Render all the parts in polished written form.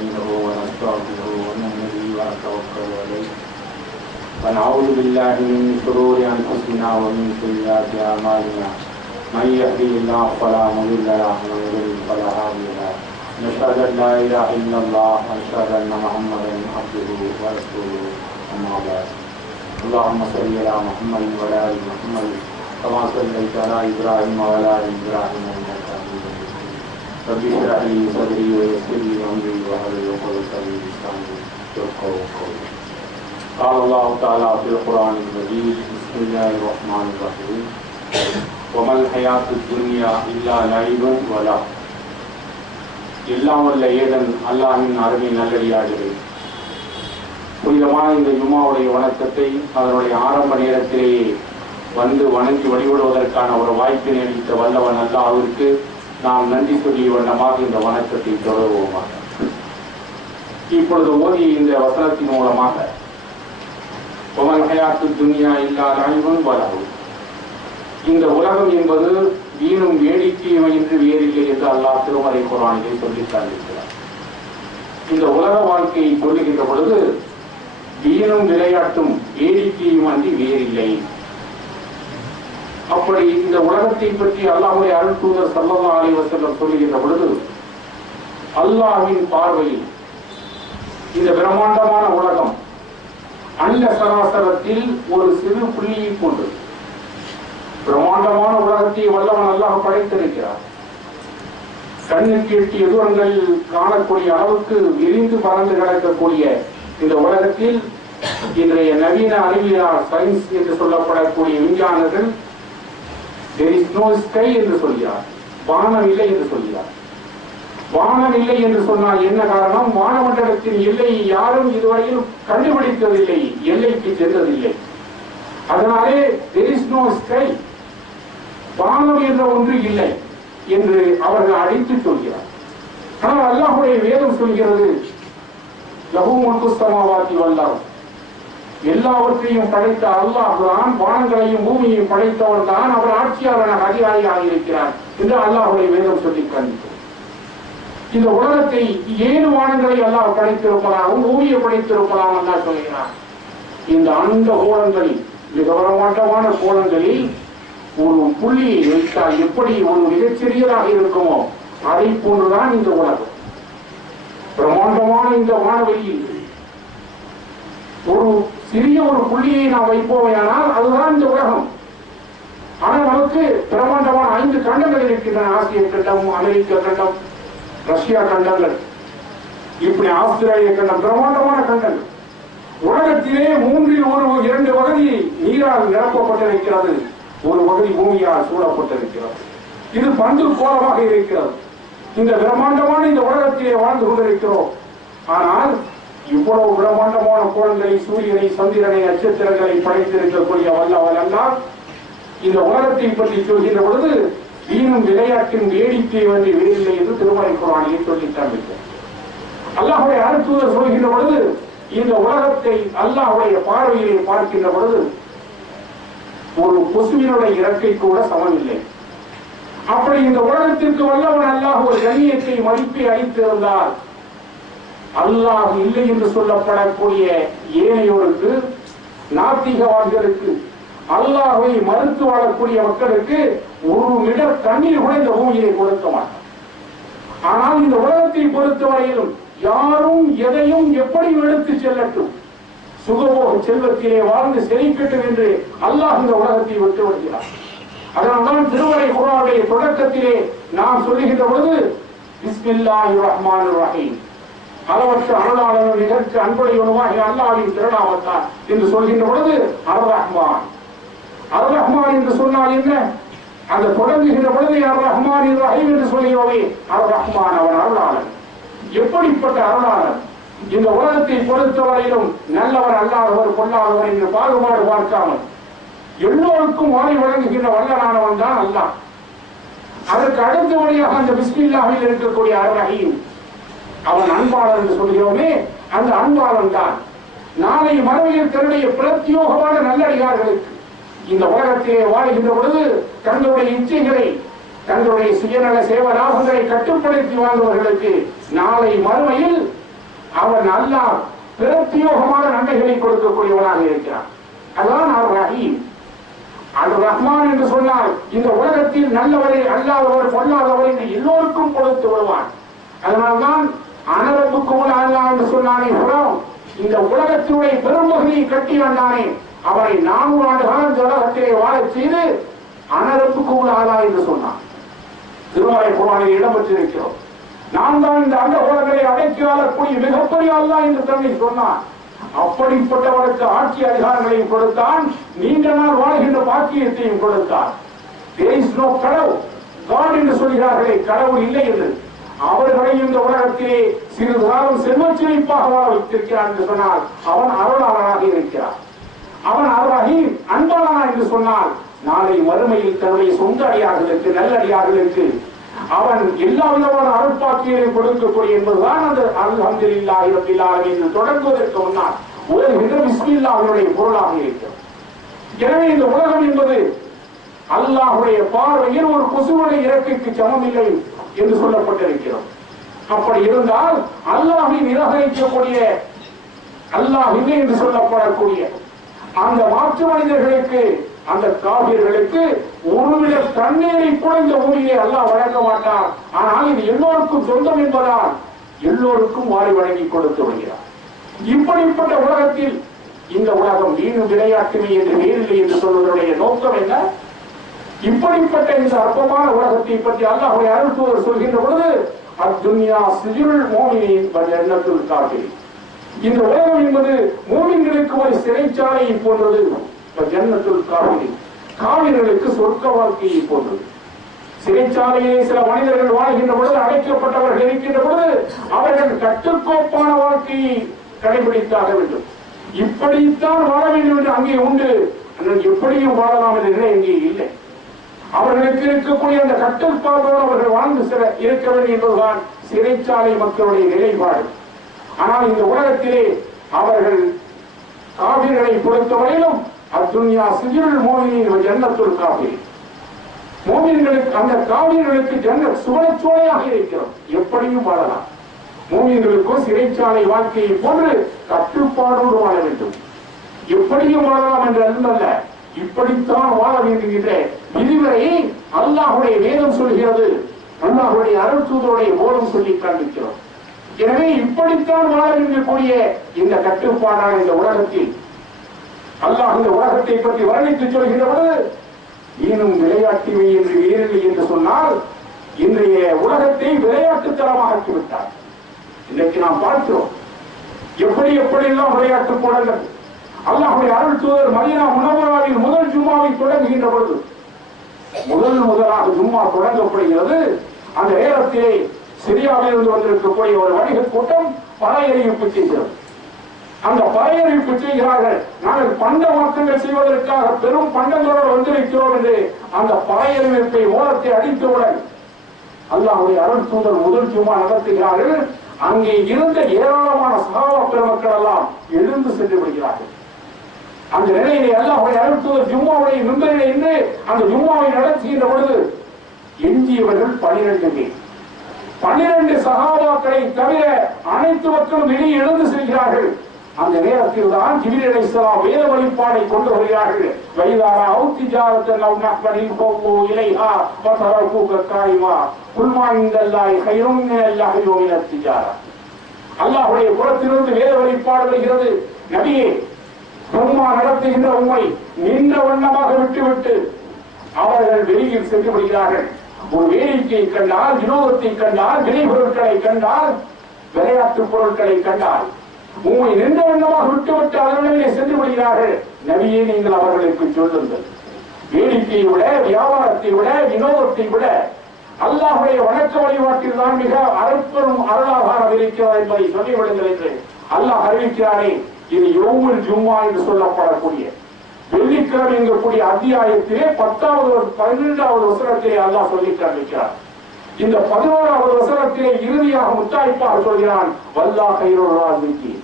ونستعينه ونستغفره ونؤمن به ونتوكل عليه ونعوذ بالله من شرور أنفسنا ومن سيئات أعمالنا من يهده الله فلا مضل له ومن يضلل فلا هادي له نشهد أن لا إله إلا الله ونشهد أن محمدا عبده ورسوله أما بعد اللهم صل على محمد وعلى آل محمد كما صليت على إبراهيم وعلى آل إبراهيم إنك حميد مجيد رب اشرح لي صدري ويسر لي أمري واحلل عقدة من لساني يفقهوا قولي قال الله تعالى في القرآن المجيد بسم الله الرحمن الرحيم وما الحياة الدنيا إلا لعب ولهو எல்லாம் வல்ல ஏதன் அல்லாஹ்வின் அருமை நல்லடியார்களே, புனிதமான இந்த ஜும்மாவுடைய வணக்கத்தை அதனுடைய ஆரம்ப நேரத்திலேயே வந்து வணங்கி வழிபடுவதற்கான ஒரு வாய்ப்பினை அளித்த வல்லவன் அல்லாஹ்விற்கு நாம் நன்றி சொல்லிய வண்ணமாக இந்த வணக்கத்தை தொடருவோமாக. இப்பொழுது ஓதிய இந்த வசனத்தின் மூலமாக வமல் ஹயாத்து துன்யா இல்லா லஅிபுன் வலஹு, இந்த உலகம் என்பது வீணும் வேடிக்கையும் என்று வேறில்லை என்று அல்லாஹ் திருமறை குர்ஆனிலே சொல்லித் தந்திருக்கிறார். இந்த உலக வாழ்க்கையை சொல்லுகின்ற பொழுது வீணும் விளையாட்டும் வேடிக்கையும் அன்றி வேறில்லை. அப்படி இந்த உலகத்தை பற்றி அல்லாஹ்வுடைய அருள் தூதர் ஸல்லல்லாஹு அலைஹி வஸல்லம் சொல்லுகின்ற பொழுது அல்லாஹ்வின் பார்வையில் இந்த பிரம்மாண்டமான உலகம் அண்ட சராசரத்தில் ஒரு சிறு புள்ளியை போன்றது. பிரம்மாண்டமான உலகத்தை வல்லவன் அல்லாஹ் படைத்திருக்கிறார். கண்ணுக்கு எட்டிய தூரங்கள் காணக்கூடிய அளவுக்கு விரிந்து பறந்து கிடக்கக்கூடிய இந்த உலகத்தில் இன்றைய நவீன அறிவியல் சயின்ஸ் என்று சொல்லப்படக்கூடிய விஞ்ஞானர்கள் there is no sky என்று சொல்கிறார், வானம் இல்லை என்று சொல்கிறார். வானம் இல்லை என்று சொன்னால் என்ன காரணம்? வானமண்டலத்தின் எல்லையை யாரும் இதுவரையில் கண்டுபிடித்ததில்லை, எல்லைக்கு சென்றதில்லை. அதனாலே there is no sky, வானம் என்ற ஒன்று இல்லை என்று அவர்கள் அடித்து சொல்கிறார். ஆனால் அல்லாஹ்வுடைய வேதம் சொல்கிறது லஹு முல்கு ஸமாவாதி வல் அர்த், எல்லாவற்றையும் படைத்த அல்லாஹ் தான், வானங்களையும் பூமியையும் படைத்தவர் தான், அவர் ஆட்சியாளராக அதிகாரியாக இருக்கிறார் என்று அல்லாஹ்வுடைய வேதம் சொல்லி காண்பிக்கிறது. இந்த உலகத்தை 7 வானங்களை அல்லாஹ் படைத்திருப்பதாகவும் பூமியை படைத்திருப்பதாகவும் அல்லாஹ் சொல்கிறார். இந்த அண்ட கோலங்களில், மிக பிரமாண்டமான கோலங்களில் ஒரு புள்ளியை வைத்தால் எப்படி ஒரு மிகச்சிறியதாக இருக்குமோ அதை போன்றுதான் இந்த உலகம். பிரமாண்டமான இந்த வானவெளியில் ஒரு சிறிய ஒரு புள்ளியை நாம் வைப்போமையானால் அதுதான் இந்த உலகம். ஆனால் நமக்கு பிரமாண்டமான 5 கண்டங்கள் இருக்கின்றன. ஆசிய கண்டம், அமெரிக்க கண்டம், ரஷ்யா கண்டங்கள், இப்படி ஆஸ்திரேலிய கண்டம், பிரமாண்டமான கண்டங்கள். உலகத்திலே 2 பகுதி நீரால் நிரப்பப்பட்டிருக்கிறது, ஒரு பகுதி பூமியால் சூழப்பட்டிருக்கிறது. இது பந்து கோலமாக இருக்கிறது. இந்த பிரம்மாண்டமான இந்த உலகத்திலே வாழ்ந்து கொண்டிருக்கிறோம். ஆனால் இவ்வளவு பிரம்மாண்டமான கோலங்களை, சூரியனை, சந்திரனை, நட்சத்திரங்களை படைத்திருக்கக்கூடிய வல்லவன் அல்லாஹ் இந்த உலகத்தை பற்றி சொல்கின்ற பொழுது வீணும் விளையாட்டின் வேடிக்கை வந்து வேறில்லை என்று திருமறை குர்ஆனிலே சொல்லி காண்பிக்கிறார். அல்லாஹ்வுடைய அருள் தூதர் சொல்கின்ற பொழுது இந்த உலகத்தை அல்லாஹ்வுடைய பார்வையிலே பார்க்கின்ற பொழுது ஒரு கொசுவினுடைய இறக்கை கூட சமமில்லை. அப்படி இந்த உலகத்திற்கு வல்லவன் அல்லாஹ் ஒரு கண்ணியத்தை, மதிப்பை அளித்திருந்தால் அல்லாஹ் இல்லை என்று சொல்லப்படக்கூடிய ஏனையோருக்கு, நாத்திகவாதிகளுக்கு, அல்லாஹ்வை மறுத்து வாழக்கூடிய மக்களுக்கு ஒரு மிடர் தண்ணீர் கூட இந்த பூமியை கொடுக்க மாட்டார். ஆனால் இந்த உலகத்தை பொறுத்தவரையிலும் யாரும் எதையும் எப்படி எடுத்து செல்லட்டும், சுகபோக செல்வத்திலே வாழ்ந்து செழிக்கட்டும் என்று அல்லாஹ் இந்த உலகத்தை விட்டு வருகிறார். அதனால்தான் திருமறை குர்ஆனுடைய தொடக்கத்திலே நாம் சொல்லுகின்ற பொழுது பிஸ்மில்லாஹிர் ரஹ்மானிர் ரஹீம், அளவற்ற அருளாளனும் நிகழ்ச்சி அன்புடையவனுமாகிய அல்லாஹ்வின் திருநாமத்தால் என்று சொல்கின்ற பொழுது அர் ரஹ்மான். அர் ரஹ்மான் என்று சொன்னால் என்ன? அந்த தொடங்குகின்ற பொழுது அர் ரஹ்மானிர் ரஹீம் என்று சொல்கிறோமே, அர் ரஹ்மான் அவன் அருளாளன். எப்படிப்பட்ட அருளாளன்! இந்த உலகத்தை பொறுத்தவரையிலும் நல்லவர் அல்லாதவர், பொல்லாதவர் என்று பாகுபாடு பார்க்காமல் எல்லோருக்கும் வாரி வழங்குகின்ற வல்லனானவன் தான் அல்லாஹ். அதற்கு அடுத்தபடியாக அந்த பிஸ்மில்லாஹில் இருக்கக்கூடிய அர் ரஹீம், அவன் அன்பாளன் என்று சொல்கிறோமே, அந்த அன்பாளன் தான் நாளை மறுமையில் தன்னுடைய பிரத்யோகமான நல்லடியார்களுக்கு இந்த உலகத்திலே வாழ்கின்ற பொழுது தங்களுடைய இச்சைகளை, தங்களுடைய சுயநல சேவ லாபங்களை கட்டுப்படுத்தி வாழ்ந்தவர்களுக்கு நாளை மறுமையில் அவன் அல்லாஹ் பிரத்யோகமான நன்மைகளை கொடுக்கக்கூடியவனாக இருக்கிறான். அதான் அர் ரஹீம். அல் ரஹ்மான் என்று சொன்னால் இந்த உலகத்தில் நல்லவரை அல்லாதவர் பொல்லாதவர் என்று எல்லோருக்கும் கொடுத்து விடுவான். அதனால்தான் அனரப்புக்கும் அல்லா என்று சொன்னானே புறம் இந்த உலகத்தினுடைய பெரும்பகுதியை கட்டி வந்தானே அவரை 400 ஆண்டு காலம் இந்த உலகத்திலே வாழச் செய்து அனரப்புக்கும் அல்லா என்று சொன்னான். திருமலை குர்ஆனில் இடம்பெற்றிருக்கிறோம். நான் தான் இந்த அந்த உலகங்களை அடக்கி ஆளக்கூடிய மிகப்பெரிய அல்லாஹ் என்று தன்னை சொன்னான். அப்படிப்பட்டவருக்கு ஆட்சி அதிகாரங்களையும் கொடுத்தான், நீண்ட நாள் வாழ்கின்ற பாக்கியத்தையும் கொடுத்தான். There is no கடவுள், God என்று சொல்கிறார்களே, கடவுள் இல்லை என்று அவர்களையும் இந்த உலகத்திலே சிறிது காலம் செல்வச் செழிப்பாக வாழ வைத்திருக்கிறான் என்று சொன்னால் அவன் அருளாளனாக இருக்கிறான். அவன் அர்-ரஹீம், அன்பாளனா என்று சொன்னால் நாளை மறுமையில் தன்னுடைய சொந்த அடியார்களுக்கு நல்லடியார்களுக்கு அவன் எல்லா விதமான அருட்பாக்கியங்களையும் கொடுக்கக்கூடிய என்பதுதான் அந்த அல்ஹம்துலில்லாஹி ரப்பில் ஆலமீன் என்று தொடங்குவதற்கு முன்னால் ஓதுகின்ற பிஸ்மில்லாஹ்வுடைய பொருளாக இருக்கிறது. எனவே இந்த உலகம் என்பது அல்லாஹ்வுடைய பார்வையில் ஒரு கொசுவுடைய இறக்கைக்கு சமம் இல்லை என்று சொல்லப்பட்டிருக்கிறோம். அப்படி இருந்தால் அல்லாஹ்வை நிராகரிக்கக்கூடிய அல்லாஹ் இல்லை என்று சொல்லப்படக்கூடிய அந்த மாற்று மனிதர்களுக்கு, அந்த காபிர்களுக்கு ஒருவித தண்ணீரை கூட இந்த பூமியை அல்லாஹ் வழங்க மாட்டார். ஆனால் இது எல்லோருக்கும் சொந்தம் என்பதால் எல்லோருக்கும் வாரி வழங்கி கொடுத்து வருகிறார். இப்படிப்பட்ட உலகத்தில் இந்த உலகம் வீணும் விளையாட்டுமை என்று வேறில்லை என்று சொல்வதனுடைய நோக்கம் என்ன? இப்படிப்பட்ட இந்த அற்பமான உலகத்தை பற்றி அல்லாஹ்வுடைய அருள்தூதர் சொல்கின்ற பொழுது அத்துன்யா சிஜுல் மோமினின் ஜன்னத்துல் காஃபிரின், இந்த உலகம் என்பது மூமின்களுக்கு ஒரு சிறைச்சாலையை போன்றது. ஜன்னத்துல் காஃபிரின், காவிர்களுக்கு சொர்க்க வாழ்க்கையை போன்றது. சிறைச்சாலையிலே சில மனிதர்கள் வாழ்கின்ற பொழுது, அடைக்கப்பட்டவர்கள் இருக்கின்ற பொழுது அவர்கள் கட்டுக்கோப்பான வாழ்க்கையை கடைபிடித்தாக வேண்டும். இப்படித்தான் வாழ வேண்டும் என்று அங்கே உண்டு. எப்படியும் வாழலாம் என்ற நிலை அங்கே இல்லை. அவர்களுக்கு இருக்கக்கூடிய அந்த கட்டுப்பாட்டோடு அவர்கள் வாழ்ந்து இருக்க வேண்டும் என்பதுதான் சிறைச்சாலை மக்களுடைய நிலைப்பாடு. ஆனால் இந்த உலகத்திலே அவர்கள் காவிர்களை பொறுத்தவரையிலும் அத்துன்யா சிஜுல் மோமினின் ஜன்னத்துல் காஃபிரின், மோமின்களுக்கு அந்த காவிர்களுக்கு ஜன்னத் சுவனச்சோலையாக இருக்கிறது. எப்படியும் வாழலாம். மோமின்களுக்கும் சிறைச்சாலை வாழ்க்கையை போன்று கட்டுப்பாடோடு வாழ வேண்டும். எப்படியும் வாழலாம் என்று அல்ல, இப்படித்தான் வாழ வேண்டும் என்ற விதிமுறையை அல்லாஹ்வுடைய வேதம் சொல்கிறது, அல்லாஹ்வுடைய அருள்தூதருடைய போதம் சொல்லி காண்பிக்கிறோம். எனவே இப்படித்தான் வாழ வேண்டிய இந்த கட்டுப்பாடான இந்த உலகத்தில் அல்லாஹ் இந்த உலகத்தை பற்றி வர்ணித்து சொல்கின்ற பொழுது இன்னும் விளையாட்டுமை என்று வேறில்லை என்று சொன்னால் இன்றைய உலகத்தை விளையாட்டுத்தனமாக்கி விட்டார். இன்றைக்கு நாம் பார்க்கிறோம் எப்படியெல்லாம் விளையாட்டு கூடங்கள். அல்லாஹ்வுடைய அருள் தூதர் மதீனா முனவ்வராவில் முதல் ஜும்மாவை தொடங்குகின்ற பொழுது முதலாக ஜும்மா தொடங்கப்படுகிறது. அந்த நேரத்திலே சிரியாவில் இருந்து வந்திருக்கக்கூடிய ஒரு வணிக கூட்டம் பறையறிவிப்பு செய்கிறது. அந்த பறையறிவிப்பு செய்கிறார்கள், நாங்கள் பண்ட மாற்றங்கள் செய்வதற்காக பெரும் பண்டங்களோடு வந்திருக்கிறோம் என்று அந்த பறையறிவிப்பை ஓரத்தை அடித்தவுடன் அல்லாஹ்வுடைய அருள் தூதர் முதல் ஜும்மா நடத்துகிறார்கள். அங்கே இருந்த ஏராளமான சஹாபா பெருமக்கள் எல்லாம் எழுந்து சென்று விடுகிறார்கள். அந்த நிலையிலே அல்லாஹ்வுடைய அருள் தூதர் ஜும்மாவுடைய மிம்பரிலே இருந்து அந்த ஜும்மாவை நடத்துகின்ற பொழுது எஞ்சியவர்கள் 12 பேர். 12 சஹாபாக்களை தவிர அனைத்து மக்களும் வெளியே எழுந்து செல்கிறார்கள். அந்த நேரத்தில் தான் ஜிப்ரீல் அலைஹிஸ்ஸலாம் வேத வழிபாடை கொண்டு வருகிறார்கள். வைதாரா அவுத்திஜாரத்தன் அவ் நஹ்பனில் ஃபௌ இலைஹா வதரகுக காயிமா குல்மா இந்தல்லாஹி கைரும் மினல்லாஹி வ மினத் திஜாரா. அல்லாஹ்வுடைய புறத்திலிருந்து வேத வழிபாடு வருகிறது. நபியே, ஜும்மா நடத்துகின்ற உம்மை நின்ற வண்ணமாக விட்டுவிட்டு அவர்கள் வெளியில் சென்று விடுகிறார்கள். ஒரு வேடிக்கையை கண்டால், வினோதத்தை கண்டால், விளைபொருட்களை கண்டால், விளையாட்டு பொருட்களை கண்டால் உண்மை நின்ற வண்ணமாக விட்டுவிட்டு அவர்களிலே சென்று விடுகிறார்கள். நபியே, நீங்கள் அவர்களுக்கு சொல்லுங்கள், வேடிக்கையை விட, வியாபாரத்தை விட, வினோதத்தை விட அல்லாஹ்வுடைய வணக்க வழிபாட்டில் தான் மிக அற்புதம் அருளாதாரம் இருக்கிறது என்பதை சொல்லிவிடுங்கள் என்று அல்லாஹ் அறிவிக்கிறாரே. இது யௌமுல் ஜும்மா என்று சொல்லப்படக்கூடிய வெள்ளிக்கிழமை என்கக்கூடிய அத்தியாயத்திலே 10வது 12வது வசனத்திலே அல்லாஹ் சொல்லி காண்பிக்கிறார். இந்த 11வது வசனத்திலே இறுதியாக முத்தாய்ப்பாக சொல்கிறான், வல்லாஹ் கைருல் ராஸிகீன்,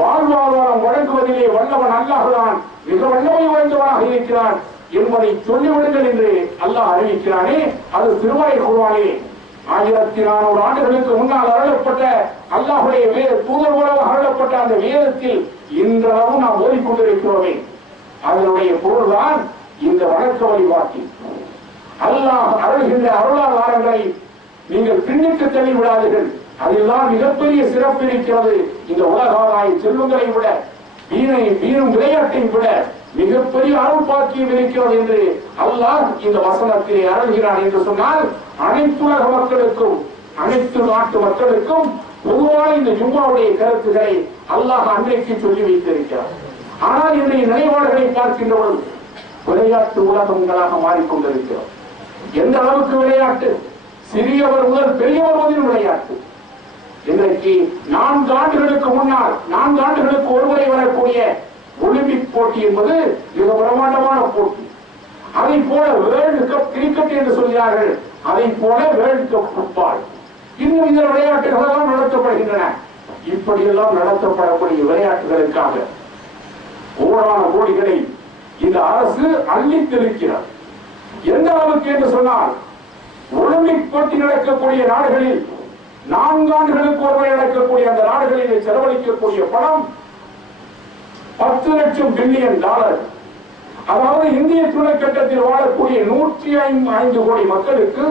வாழ்வாதாரம் வழங்குவதிலே வல்லவன் அல்லாஹ்தான், மிக வல்லமை வாய்ந்தவனாக இருக்கிறான் என்பதை சொல்லிவிடுங்கள் என்று அல்லாஹ் அறிவிக்கிறானே. அது திருமறை குர்ஆனிலே 1400 ஆண்டுகளுக்கு முன்னால் அருளப்பட்ட அல்லாஹ்வுடைய தூதர் மூலமாக அருளப்பட்ட அந்த வேதத்தில் இன்றளவும் நாம் ஓதிக்கொண்டிருக்கிறோமே, அதனுடைய பொருள்தான் இந்த வணக்க வழிபாட்டில் அல்லாஹ் அருள்கின்ற அருளாதாரங்களை நீங்கள் பின்னுக்கு தள்ளி விடாதீர்கள். அதில்தான் மிகப்பெரிய சிறப்பு இருக்கிறது. இந்த உலகாதாய செல்வங்களை விட, வீணும் விளையாட்டை விட மிகப்பெரிய அருள் பாக்கியம் இருக்கிறது என்று அல்லாஹ் இந்த வசனத்திலே அருள்கிறான் என்று சொன்னால், அனைத்துலக மக்களுக்கும் அனைத்து நாட்டு மக்களுக்கும் பொதுவான இந்த ஜும்மாவுடைய கருத்துக்களை அல்லாஹ் அன்றைக்கு சொல்லி வைத்திருக்கிறார். ஆனால் இன்றைய நிலைப்பாடுகளை பார்க்கின்ற பொழுது விளையாட்டு உலகங்களாக மாறிக்கொண்டிருக்கிறோம். எந்த அளவுக்கு விளையாட்டு, சிறியவர் முதல் பெரியவர் முதல் விளையாட்டு. இன்றைக்கு 4 ஆண்டுகளுக்கு முன்னால், 4 ஆண்டுகளுக்கு ஒருமுறை வரக்கூடிய ஒலிம்பிக் போட்டி என்பது மிக பிரமாண்டமான போட்டி. அதை போல வேர்ல்டு கப் கிரிக்கெட் என்று சொல்கிறார்கள், அதை போல வேர்ல்டு கப் ஃபுட்பால், இன்னும் இந்த விளையாட்டுகள் எல்லாம் நடத்தப்படுகின்றன. இப்படியெல்லாம் நடத்தப்படக்கூடிய விளையாட்டுகளுக்காக கோடான கோடிகளை இந்த அரசு அள்ளித்திருக்கிறார். எந்த அளவுக்கு என்று சொன்னால், ஒலிம்பிக் போட்டி நடக்கக்கூடிய நாடுகளில் 4 ஆண்டுகளுக்கு ஒருமுறை நடக்கக்கூடிய அந்த நாடுகளில் செலவழிக்கக்கூடிய பணம் $10 லட்சம் பில்லியன். அதாவது இந்திய துணைக்கண்டத்தில் வாழக்கூடிய 105 கோடி மக்களுக்கு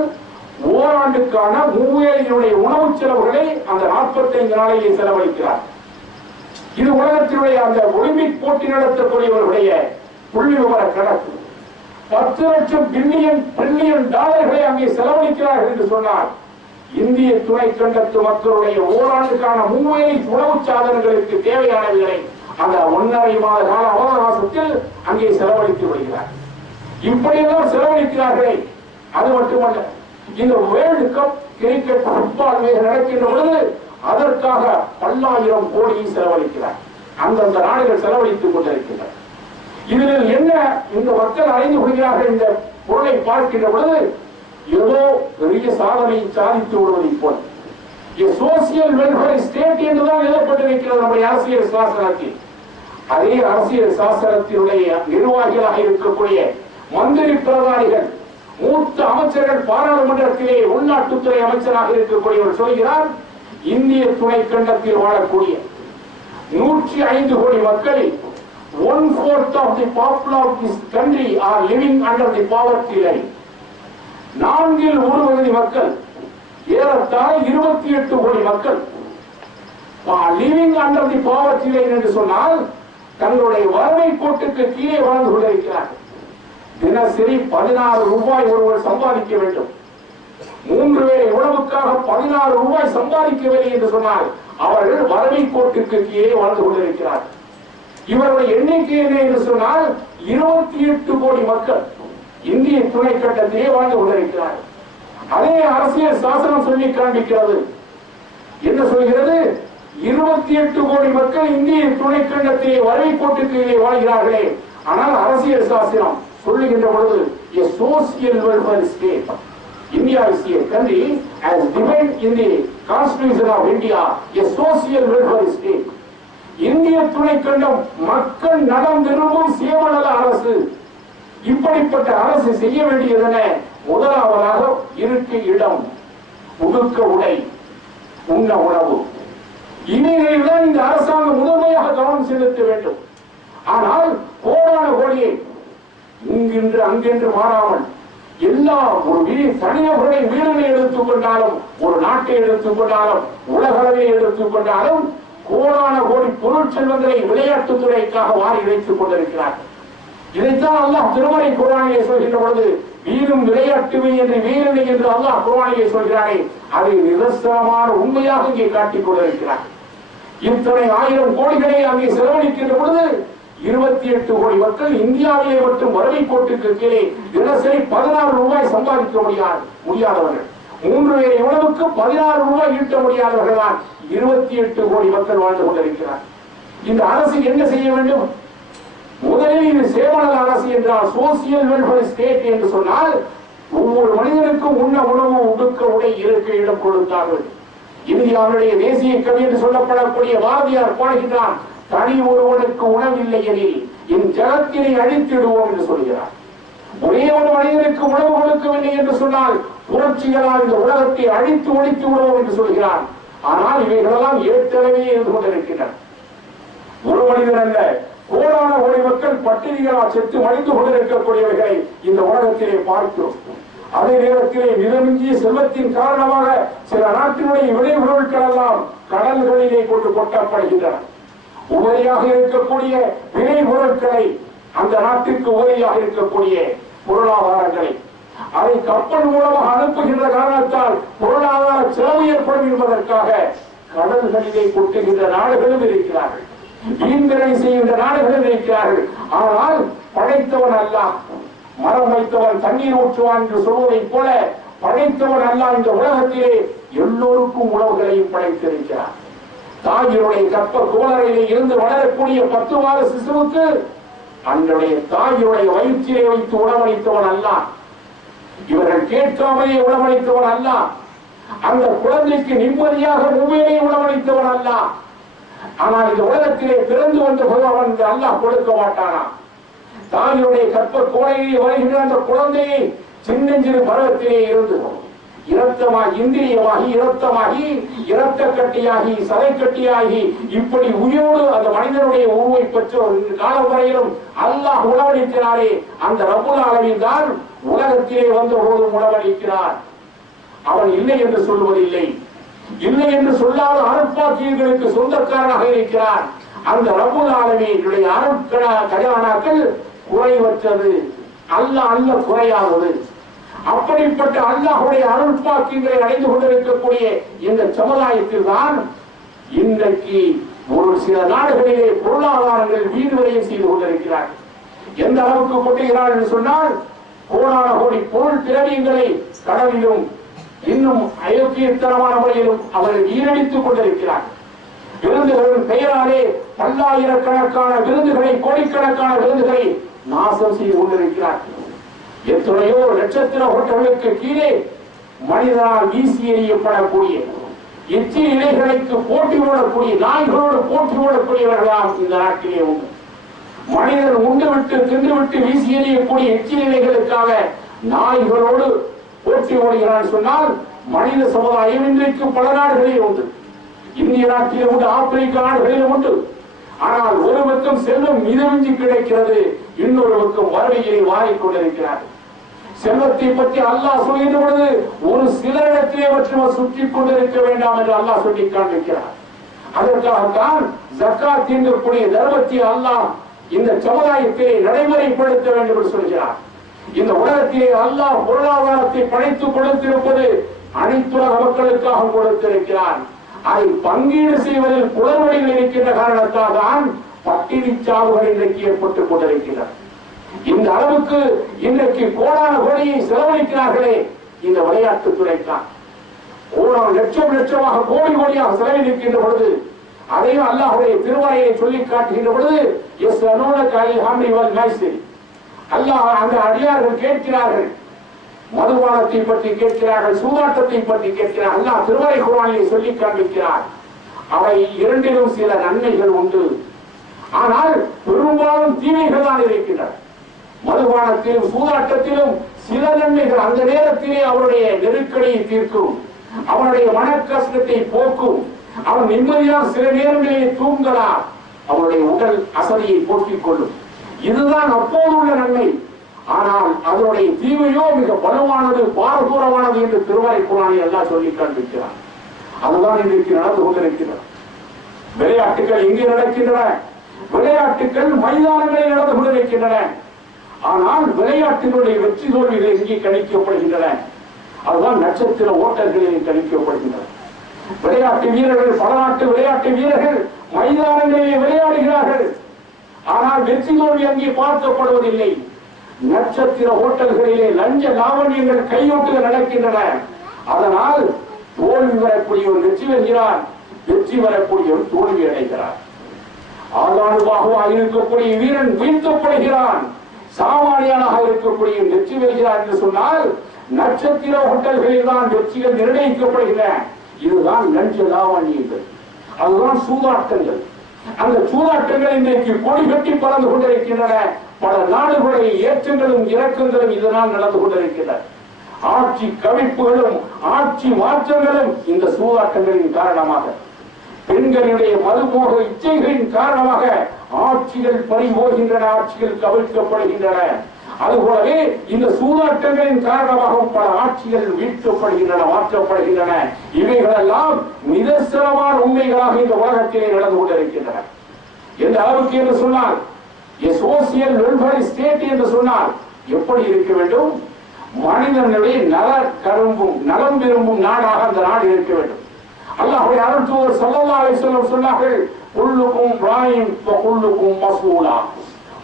ஓராண்டுக்கான 3000 உணவு செலவுகளை அந்த 45 நாளிலே செலவழிக்கிறார். இது உலகத்தினுடைய அந்த ஒலிம்பிக் போட்டி நடத்தக்கூடியவர்களுடைய புள்ளி விவர கணக்கு. $10 லட்சம் பில்லியன் டாலர்களை அங்கே செலவழிக்கிறார்கள் என்று சொன்னார். இந்திய துணைக்கண்டத்து மக்களுடைய ஓராண்டுக்கான 3000 உணவு சாதனங்களுக்கு தேவையானவர்களை அந்த 1.5 மாத கால அவகாசத்தில் அங்கே செலவழித்து வருகிறார். இப்படியெல்லாம் செலவழிக்கிறார்களே, அது மட்டுமல்ல, இந்த வேர்ல்டு கப் கிரிக்கெட் ஃபுட்பால் நடக்கின்ற பொழுது அதற்காக பல்லாயிரம் கோடியை செலவழிக்கிறார். அந்தந்த நாடுகள் செலவழித்துக் கொண்டிருக்கிறார். இதில் என்ன இந்த மக்கள் அறிந்து கொள்கிறார்கள்? இந்த பொருளை பார்க்கின்ற பொழுது ஏதோ பெரிய சாதனை சாதித்து விடுவதை போல் சோசியல் வெல்ஃபேர் ஸ்டேட் என்றுதான் எழுதப்பட்டிருக்கிறது நம்முடைய அரசியல் சாசனத்தில். அதே அரசியல் சாசனத்தினுடைய நிர்வாகிகளாக இருக்கக்கூடிய மந்திரி பிரதானிகள், மூத்த அமைச்சர்கள், பாராளுமன்றத்திலே உள்நாட்டுத்துறை அமைச்சராக இருக்கக்கூடியவர் சொல்கிறார், இந்திய துணைக்கண்டத்தில் வாழக்கூடிய 105 கோடி மக்களில் 1/4 of the population of this country are living under the poverty line. 4/1 மக்கள், ஏறத்தாழ 28 கோடி மக்கள் living under the poverty line என்று சொன்னால் தங்களுடைய வறுமை கோட்டுக்கு கீழே வாழ்ந்து கொண்டிருக்கிறார்கள். தினசரி 16 ரூபாய் ஒருவர் சம்பாதிக்க வேண்டும். 3 வேளை உணவுக்காக 16 ரூபாய் சம்பாதிக்கவில்லை என்று சொன்னால் அவர்கள் வறுமை கோட்டுக்கு கீழே வாழ்ந்து கொண்டிருக்கிறார்கள். இவருடைய எண்ணிக்கை என்ன என்று சொன்னால் 28 கோடி மக்கள் இந்திய துணைக்கண்டத்திலே வாழ்ந்து கொண்டிருக்கிறார்கள். அதே அரசியல் சாசனம் சொல்லி காண்பிக்கிறது. என்ன சொல்கிறது? 28 கோடி மக்கள் இந்திய துணைக்கண்டத்திலே வறுமை கோட்டுக்கு வாழ்கிறார்களே, ஆனால் அரசியல் சாசனம் சொல்லுகின்ற பொழுது a social welfare state. India is a country as defined in the Constitution of India, a social welfare state. இந்திய துணைக்கண்டம் மக்கள் நலம் விரும்பும் சேவநல அரசு. இப்படிப்பட்ட அரசு செய்ய வேண்டியதென முதலாவதாக இருக்க இடம், உடுக்க உடை, உண்ண உணவு, இவைகளில்தான் இந்த அரசாங்கம் முதன்மையாக கவனம் செலுத்த வேண்டும். ஆனால் கோடான கோடியை இங்கின்று அங்கென்று மாறாமல் எல்லா ஒரு தனிநபர்களை வீடுகளை எடுத்துக்கொண்டாலும், ஒரு நாட்டை எடுத்துக்கொண்டாலும், உலகளவை எடுத்துக்கொண்டாலும் கோடான கோடி பொருள் செல்வங்களை விளையாட்டுத்துறைக்காக வாரி இழைத்துக் கொண்டிருக்கிறார்கள். இதைத்தான் அல்லாஹ் திருமறை குர்ஆனிலே சொல்கின்ற பொழுது வீரும் விளையாட்டுமை என்று வீரனை என்று அல்லாஹ் குர்ஆனிலே சொல்கிறானே, அதை நிதர்சனமான உண்மையாக இங்கே காட்டிக் கொண்டிருக்கிறார். இத்தனை 1000 கோடிகளை அங்கே செலவழிக்கின்ற பொழுது 28 கோடி மக்கள் இந்தியாவிலே மட்டும் வறுமை கோட்டுக்கு கீழே தினசரி 16 ரூபாய் சம்பாதிக்க முடியாதவர்கள், 3 வேளை உணவுக்கு 16 ரூபாய் ஈட்ட முடியாதவர்கள் தான் 28 கோடி மக்கள் வாழ்ந்து கொண்டிருக்கிறார். இந்த அரசு என்ன செய்ய வேண்டும்? முதலில் இது சேவநல அரசு என்றால் சோசியல் வெல்ஃபேர் ஸ்டேட் என்று சொன்னால் ஒவ்வொரு மனிதனுக்கும் உண்ண உணவு, உடுக்க உடை, இருக்க இடம் கொடுத்தார்கள். இந்தியாவுடைய தேசிய கவி என்று சொல்லப்படக்கூடிய பாரதியார் பாடுகின்றான், தனி ஒருவனுக்கு உணவில்லை எனில் என் ஜகத்தினை அழித்திடுவோம் என்று சொல்கிறார். ஒரே ஒரு மனிதனுக்கு உணவு கொடுக்கவில்லை என்று சொன்னால் புரட்சிகளால் இந்த உலகத்தை அழித்து ஒழித்து விடுவோம் என்று சொல்கிறார். ஆனால் இவைகளெல்லாம் ஏற்கனவே இருந்து கொண்டிருக்கின்றன. ஒரு மனிதன் அல்ல, கோடான கோடி மக்கள் பட்டினிகளால் செத்து மடிந்து கொண்டிருக்கக்கூடியவைகளை இந்த உலகத்திலே பார்க்கிறோம். அதே நேரத்திலே மிதமிஞ்சிய செல்வத்தின் காரணமாக சில நாட்டினுடைய விளைபொருட்கள் எல்லாம் கடல்களிலே கொண்டு கொட்டப்படுகின்றன. உபரியாக இருக்கக்கூடிய விளைபொருட்களை, அந்த நாட்டிற்கு உபரியாக இருக்கக்கூடிய பொருளாதாரங்களை அதை கப்பல் மூலமாக அனுப்புகின்ற காரணத்தால் பொருளாதார செலவு ஏற்படும் என்பதற்காக கடல்களிலே கொட்டுகின்ற நாடுகளும் இருக்கிறார்கள், வீண்விரை செய்கின்ற நாடுகளும் இருக்கிறார்கள். ஆனால் படைத்தவன் அல்லாஹ், மரம் வைத்தவன் தண்ணீர் ஊற்றுவான் என்று சொல்வதைப் போல படைத்தவன் அல்லாஹ் இந்த உலகத்திலே எல்லோருக்கும் உணவுகளையும் படைத்திருக்கிறார். தாயினுடைய கற்ப கோளரையிலே இருந்து வளரக்கூடிய 10 மாத சிசுவுக்கு அன்றைய தாயினுடைய வயிற்றிலே வைத்து உணவளித்தவன் அல்லாஹ். இவர்கள் கேட்காமலே உணவளித்தவன் அல்லாஹ். அந்த குழந்தைக்கு நிம்மதியாக உண்மையிலே உணவளித்தவன் அல்லாஹ். ஆனால் இந்த உலகத்திலே பிறந்து வந்த அவன் அல்லாஹ் கொடுக்க மாட்டானா? தாயினுடைய கற்ப கோளையிலே வருகின்ற அந்த குழந்தையை சின்னஞ்சிறு பருவத்திலே இருந்து இரத்தமாகி, இந்திரியமாகி, இரத்தமாகி, இரத்த கட்டியாகி, சதை கட்டியாகி, இப்படி உயிரோடு அந்த மனிதனுடைய உருவை பெற்ற காலம் வரையிலும் அல்லாஹ் உணவளிக்கிறாரே, அந்த ரப்புல் ஆலமீன் தான் உலகத்திலே வந்த போது உணவளிக்கிறார். அவன் இல்லை என்று சொல்வதில்லை, இல்லை என்று சொல்லாத அருட்பாக்கியங்களுக்கு சொந்தக்காரனாக இருக்கிறார். அந்த ரப்புல் ஆலமீனுடைய கஜானாக்கள் குறைவற்றது, அல்ல குறையாதது. அப்படிப்பட்ட அல்லாஹ்வுடைய அருட்பாக்கியங்களை அடைந்து கொண்டிருக்கக்கூடிய இந்த சமுதாயத்தில் தான் இன்றைக்கு ஒரு சில நாடுகளிலே பொருளாதாரங்கள் வீடுவரையும் செய்து கொண்டிருக்கிறார்கள். எந்த அளவுக்கு கொட்டுகிறார்கள் என்று சொன்னால், கோடான கோடி பொருள் திரவியங்களை கடலிலும் இன்னும் அயோக்கியத்தனமான முறையிலும் அவர்கள் ஈரடித்துக் கொண்டிருக்கிறார்கள். விருந்துகளின் பெயராலே பல்லாயிரக்கணக்கான விருந்துகளை, கோடிக்கணக்கான விருந்துகளை நாசம் செய்து கொண்டிருக்கிறார்கள். எத்தனையோ நட்சத்திர ஹோட்டல்களுக்கு கீழே மனிதனால் வீசி எறியப்படக்கூடிய, எச்சி இலைகளுக்கு போட்டி போடக்கூடிய, நாய்களோடு போட்டி போடக்கூடியவர்களாம் இந்த நாட்டிலே உண்டு. மனிதன் உண்டுவிட்டு தின்றுவிட்டு வீசி எறியக்கூடிய எச்சி இலைகளுக்காக நாய்களோடு போட்டி ஓடுகிறான் சொன்னால் மனித சமுதாயம் இன்றைக்கு பல நாடுகளில் உண்டு. இந்திய நாட்டிலும் உண்டு, ஆப்பிரிக்க நாடுகளிலும் உண்டு. ஆனால் ஒரு பக்கம் செல்வம் மிதமிஞ்சி கிடைக்கிறது, இன்னொரு பக்கம் வறுமையை வாரிக்கொண்டிருக்கிறார். செல்வத்தை பற்றி அல்லாஹ் சொல்கின்ற பொழுது ஒரு சிலரிடத்திலே மட்டும் சுற்றி கொண்டிருக்க வேண்டாம் என்று அல்லாஹ் சொல்லி காண்பிக்கிறார். அதற்காகத்தான் ஜக்காத் என்கக்கூடிய தர்மத்தை அல்லாஹ் இந்த சமுதாயத்தை நடைமுறைப்படுத்த வேண்டும் என்று சொல்கிறார். இந்த உலகத்திலே அல்லாஹ் பொருளாதாரத்தை படைத்து கொடுத்திருப்பது அனைத்துலக மக்களுக்காக கொடுத்திருக்கிறார். அதை பங்கீடு செய்வதில் குளறுபடிகள் இருக்கின்ற காரணத்தால் தான் பட்டினி சாவுகள் இன்றைக்கு ஏற்பட்டுக் கொண்டிருக்கிறார். இந்த அளவுக்கு இன்றைக்கு கோடான கோடியை செலவழிக்கிறார்களே இந்த விளையாட்டுத் துறைக்கான். லட்சம் லட்சமாக கோடி கோடியாக செலவழிக்கின்ற பொழுது அதையும் அல்லாஹ்வுடைய திருவாயை சொல்லி காட்டுகின்ற பொழுது அல்லாஹ் அந்த அடியார்கள் கேட்கிறார்கள், மதுபானத்தை பற்றி கேட்கிறார்கள், சூதாட்டத்தை பற்றி கேட்கிறார்கள். அல்லாஹ் திருமறை குர்ஆனிலே சொல்லி காண்பிக்கிறார். அவை இரண்டிலும் சில நன்மைகள் உண்டு, ஆனால் பெரும்பாலும் தீமைகள் தான் இருக்கின்றன. மதுபானத்திலும் சூதாட்டத்திலும் சில நன்மைகள், அந்த நேரத்திலே அவருடைய நெருக்கடியை தீர்க்கும், அவனுடைய மன கஷ்டத்தை போக்கும், அவன் நிம்மதியாக சில நேரங்களிலே தூங்கலாம், அவனுடைய உடல் அசதியை போக்கிக் கொள்ளும். இதுதான் அப்போது உள்ள நன்மை. ஆனால் அதனுடைய தீமையோ மிக பலமானது, பாரதூரமானது என்று திருமறை குர்ஆனில் அல்லாஹ் சொல்லி காண்பிக்கிறார். அதுதான் இன்றைக்கு நடந்து கொண்டிருக்கிறது. விளையாட்டுகள் எங்கே நடக்கின்றன? விளையாட்டுகள் மைதானங்களில் நடந்து கொண்டிருக்கின்றன. ஆனால் விளையாட்டினுடைய வெற்றி தோல்விகள் எங்கே கணிக்கப்படுகின்றன? அதுதான் நட்சத்திர ஓட்டங்களில் கணிக்கப்படுகின்றன. விளையாட்டு வீரர்கள், பல நாட்டு விளையாட்டு வீரர்கள் மைதானங்களிலே விளையாடுகிறார்கள். ஆனால் வெற்றி தோல்வி அங்கே பார்க்கப்படுவதில்லை. நட்சத்திர ஓட்டல்களிலே லஞ்ச லாவண்யங்கள் கையோட்டுகள் நடக்கின்றன. அதனால் தோல்வி வரக்கூடியவர் வெற்றி பெறுகிறார், வெற்றி வரக்கூடியவர் தோல்வி அடைகிறார். ஆதானுபாகவாக இருக்கக்கூடிய வீரன் வீழ்த்தப்படுகிறான், சாமானியனாக இருக்கக்கூடிய வெற்றி பெறுகிறார் என்று சொன்னால் நட்சத்திர ஹோட்டல்களில் தான் வெற்றிகள் நிர்ணயிக்கப்படுகின்றன. இதுதான் லஞ்ச லாவண்யங்கள், அதுதான் சூதாட்டங்கள். அந்த சூதாட்டங்கள் இன்றைக்கு கொடி கட்டி பறந்து கொண்டிருக்கின்றன. பல நாடுகளுடைய ஏற்றங்களும் இறக்கங்களும் இதனால் நடந்து கொண்டிருக்கின்றன. ஆட்சி கவிப்புகளும் ஆட்சி மாற்றங்களும் இந்த சூதாட்டங்களின் காரணமாக, பெண்களுடைய மதுமோக இச்சைகளின் காரணமாக ஆட்சிகள் பறிபோகின்றன, ஆட்சிகள் கவிழ்க்கப்படுகின்றன. அதுபோலவே இந்த சூதாட்டங்களின் காரணமாகவும் பல ஆட்சிகள் வீழ்த்தப்படுகின்றன, மாற்றப்படுகின்றன. இவைகளெல்லாம் நிதர்சனமான உண்மைகளாக இந்த உலகத்திலே நடந்து கொண்டிருக்கின்றன. எந்த அளவுக்கு என்று சொன்னால், சோசியல் வெல்ஃபேர் ஸ்டேட் என்று சொன்னால் எப்படி இருக்க வேண்டும்? மனிதனுடைய நலம் விரும்பும் நாடாக அந்த நாடு இருக்க வேண்டும். அல்லாஹ்வுடைய அருள் தூதர் ஸல்லல்லாஹு அலைஹி வஸல்லம் சொன்னார்கள், குல்லுக்கும் ராயின் வ குல்லுக்கும் மஸ்ஊலா.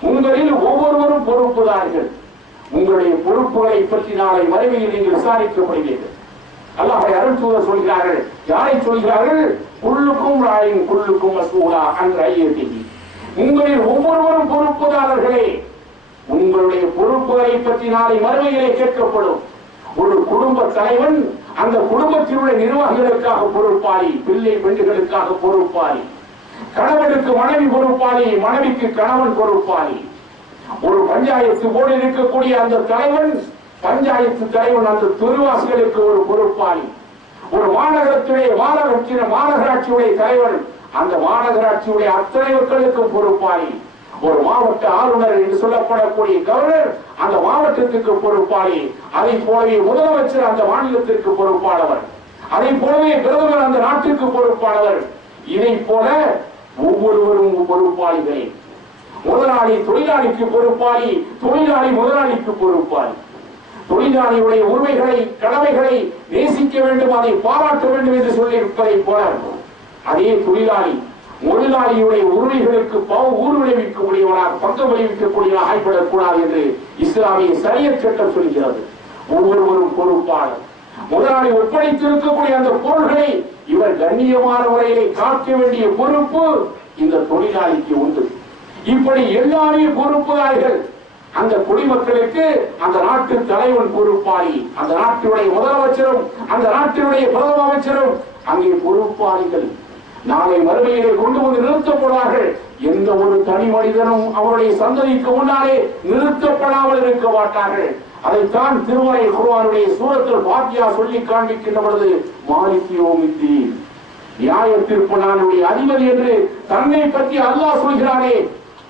உங்களில் ஒவ்வொருவரும் பொறுப்புதார்கள். உங்களுடைய பொறுப்புகளை பற்றி நாளை மறுமையில் நீங்கள் விசாரிக்கப்படுவீர்கள். அல்லாஹ்வுடைய அருள் தூதர் சொல்கிறார்கள். யாரை சொல்கிறார்கள்? குல்லுக்கும் ராயின் குல்லுக்கும் மஸ்ஊலா அன் ரய்யத்திஹி. உங்களில் ஒவ்வொருவரும் பொறுப்புதாரர்களே. உங்களுடைய பொறுப்புகளை பற்றி நாளை மறுமையிலே கேட்கப்படும். ஒரு குடும்ப தலைவன் அந்த குடும்பத்தினுடைய நிர்வாகிகளுக்காக பொறுப்பாளி, பிள்ளை பெண்களுக்காக பொறுப்பாளி, கணவனுக்கு மனைவி பொறுப்பாளி, மனைவிக்கு கணவன் பொறுப்பாளி. ஒரு பஞ்சாயத்து போர்டு இருக்கக்கூடிய அந்த தலைவன், பஞ்சாயத்து தலைவன் அந்த துருவாசிகளுக்கு ஒரு பொறுப்பாளி. ஒரு மாநகராட்சியுடைய தலைவன் அந்த மாநகராட்சியுடைய அத்தனை மக்களுக்கும் பொறுப்பாளி. ஒரு மாவட்ட ஆளுநர் என்று சொல்லப்படக்கூடிய கவர்னர் அந்த மாவட்டத்திற்கு பொறுப்பாளி. அதை போலவே முதலமைச்சர் அந்த மாநிலத்திற்கு பொறுப்பானவர். அதை போலவே பிரதமர் அந்த நாட்டிற்கு பொறுப்பானவர். இதை போல ஒவ்வொருவரும் பொறுப்பாளிகளே. முதலாளி தொழிலாளிக்கு பொறுப்பாளி, தொழிலாளி முதலாளிக்கு பொறுப்பாளி. தொழிலாளியுடைய உரிமைகளை கடமைகளை நேசிக்க வேண்டும், அதை பாராட்ட வேண்டும் என்று சொல்லி இருப்பதை போல அதே தொழிலாளி முதலாளியுடைய உரிமைகளுக்கு ஊர் விளைவிக்கக்கூடியவனாக, பங்கம் விளைவிக்கக்கூடியவனாக ஆய்விடக்கூடாது என்று இஸ்லாமிய ஷரியத் சட்டம் சொல்கிறது. ஒவ்வொருவரும் பொறுப்பாளர். முதலாளி ஒப்படைத்திருக்கக்கூடிய அந்த பொருள்களை இவர் கண்ணியமான முறையிலே காக்க வேண்டிய பொறுப்பு இந்த தொழிலாளிக்கு உண்டு. இப்படி எல்லாமே பொறுப்புதார்கள். அந்த குடிமக்களுக்கு அந்த நாட்டு தலைவன் பொறுப்பாளி, அந்த நாட்டினுடைய முதலமைச்சரும் அந்த நாட்டினுடைய பிரதம அமைச்சரும் அங்கே பொறுப்பாளிகள். நாளை மறுமையிலே கொண்டு வந்து நிறுத்தப்படுவார்கள். எந்த ஒரு தனி மனிதனும் அவருடைய சந்ததிக்கு முன்னாலே நிறுத்தப்படாமல் இருக்க மாட்டார்கள். அதைத்தான் திருமறை குர்ஆனுடைய சூரத்துல் ஃபாத்திஹா சொல்லி காண்பிக்கின்ற பொழுது, மாலிக் யௌமித்தீன், நியாய தீர்ப்பு நாளுடைய அதிபதி என்று தன்னை பற்றி அல்லாஹ் சொல்கிறானே,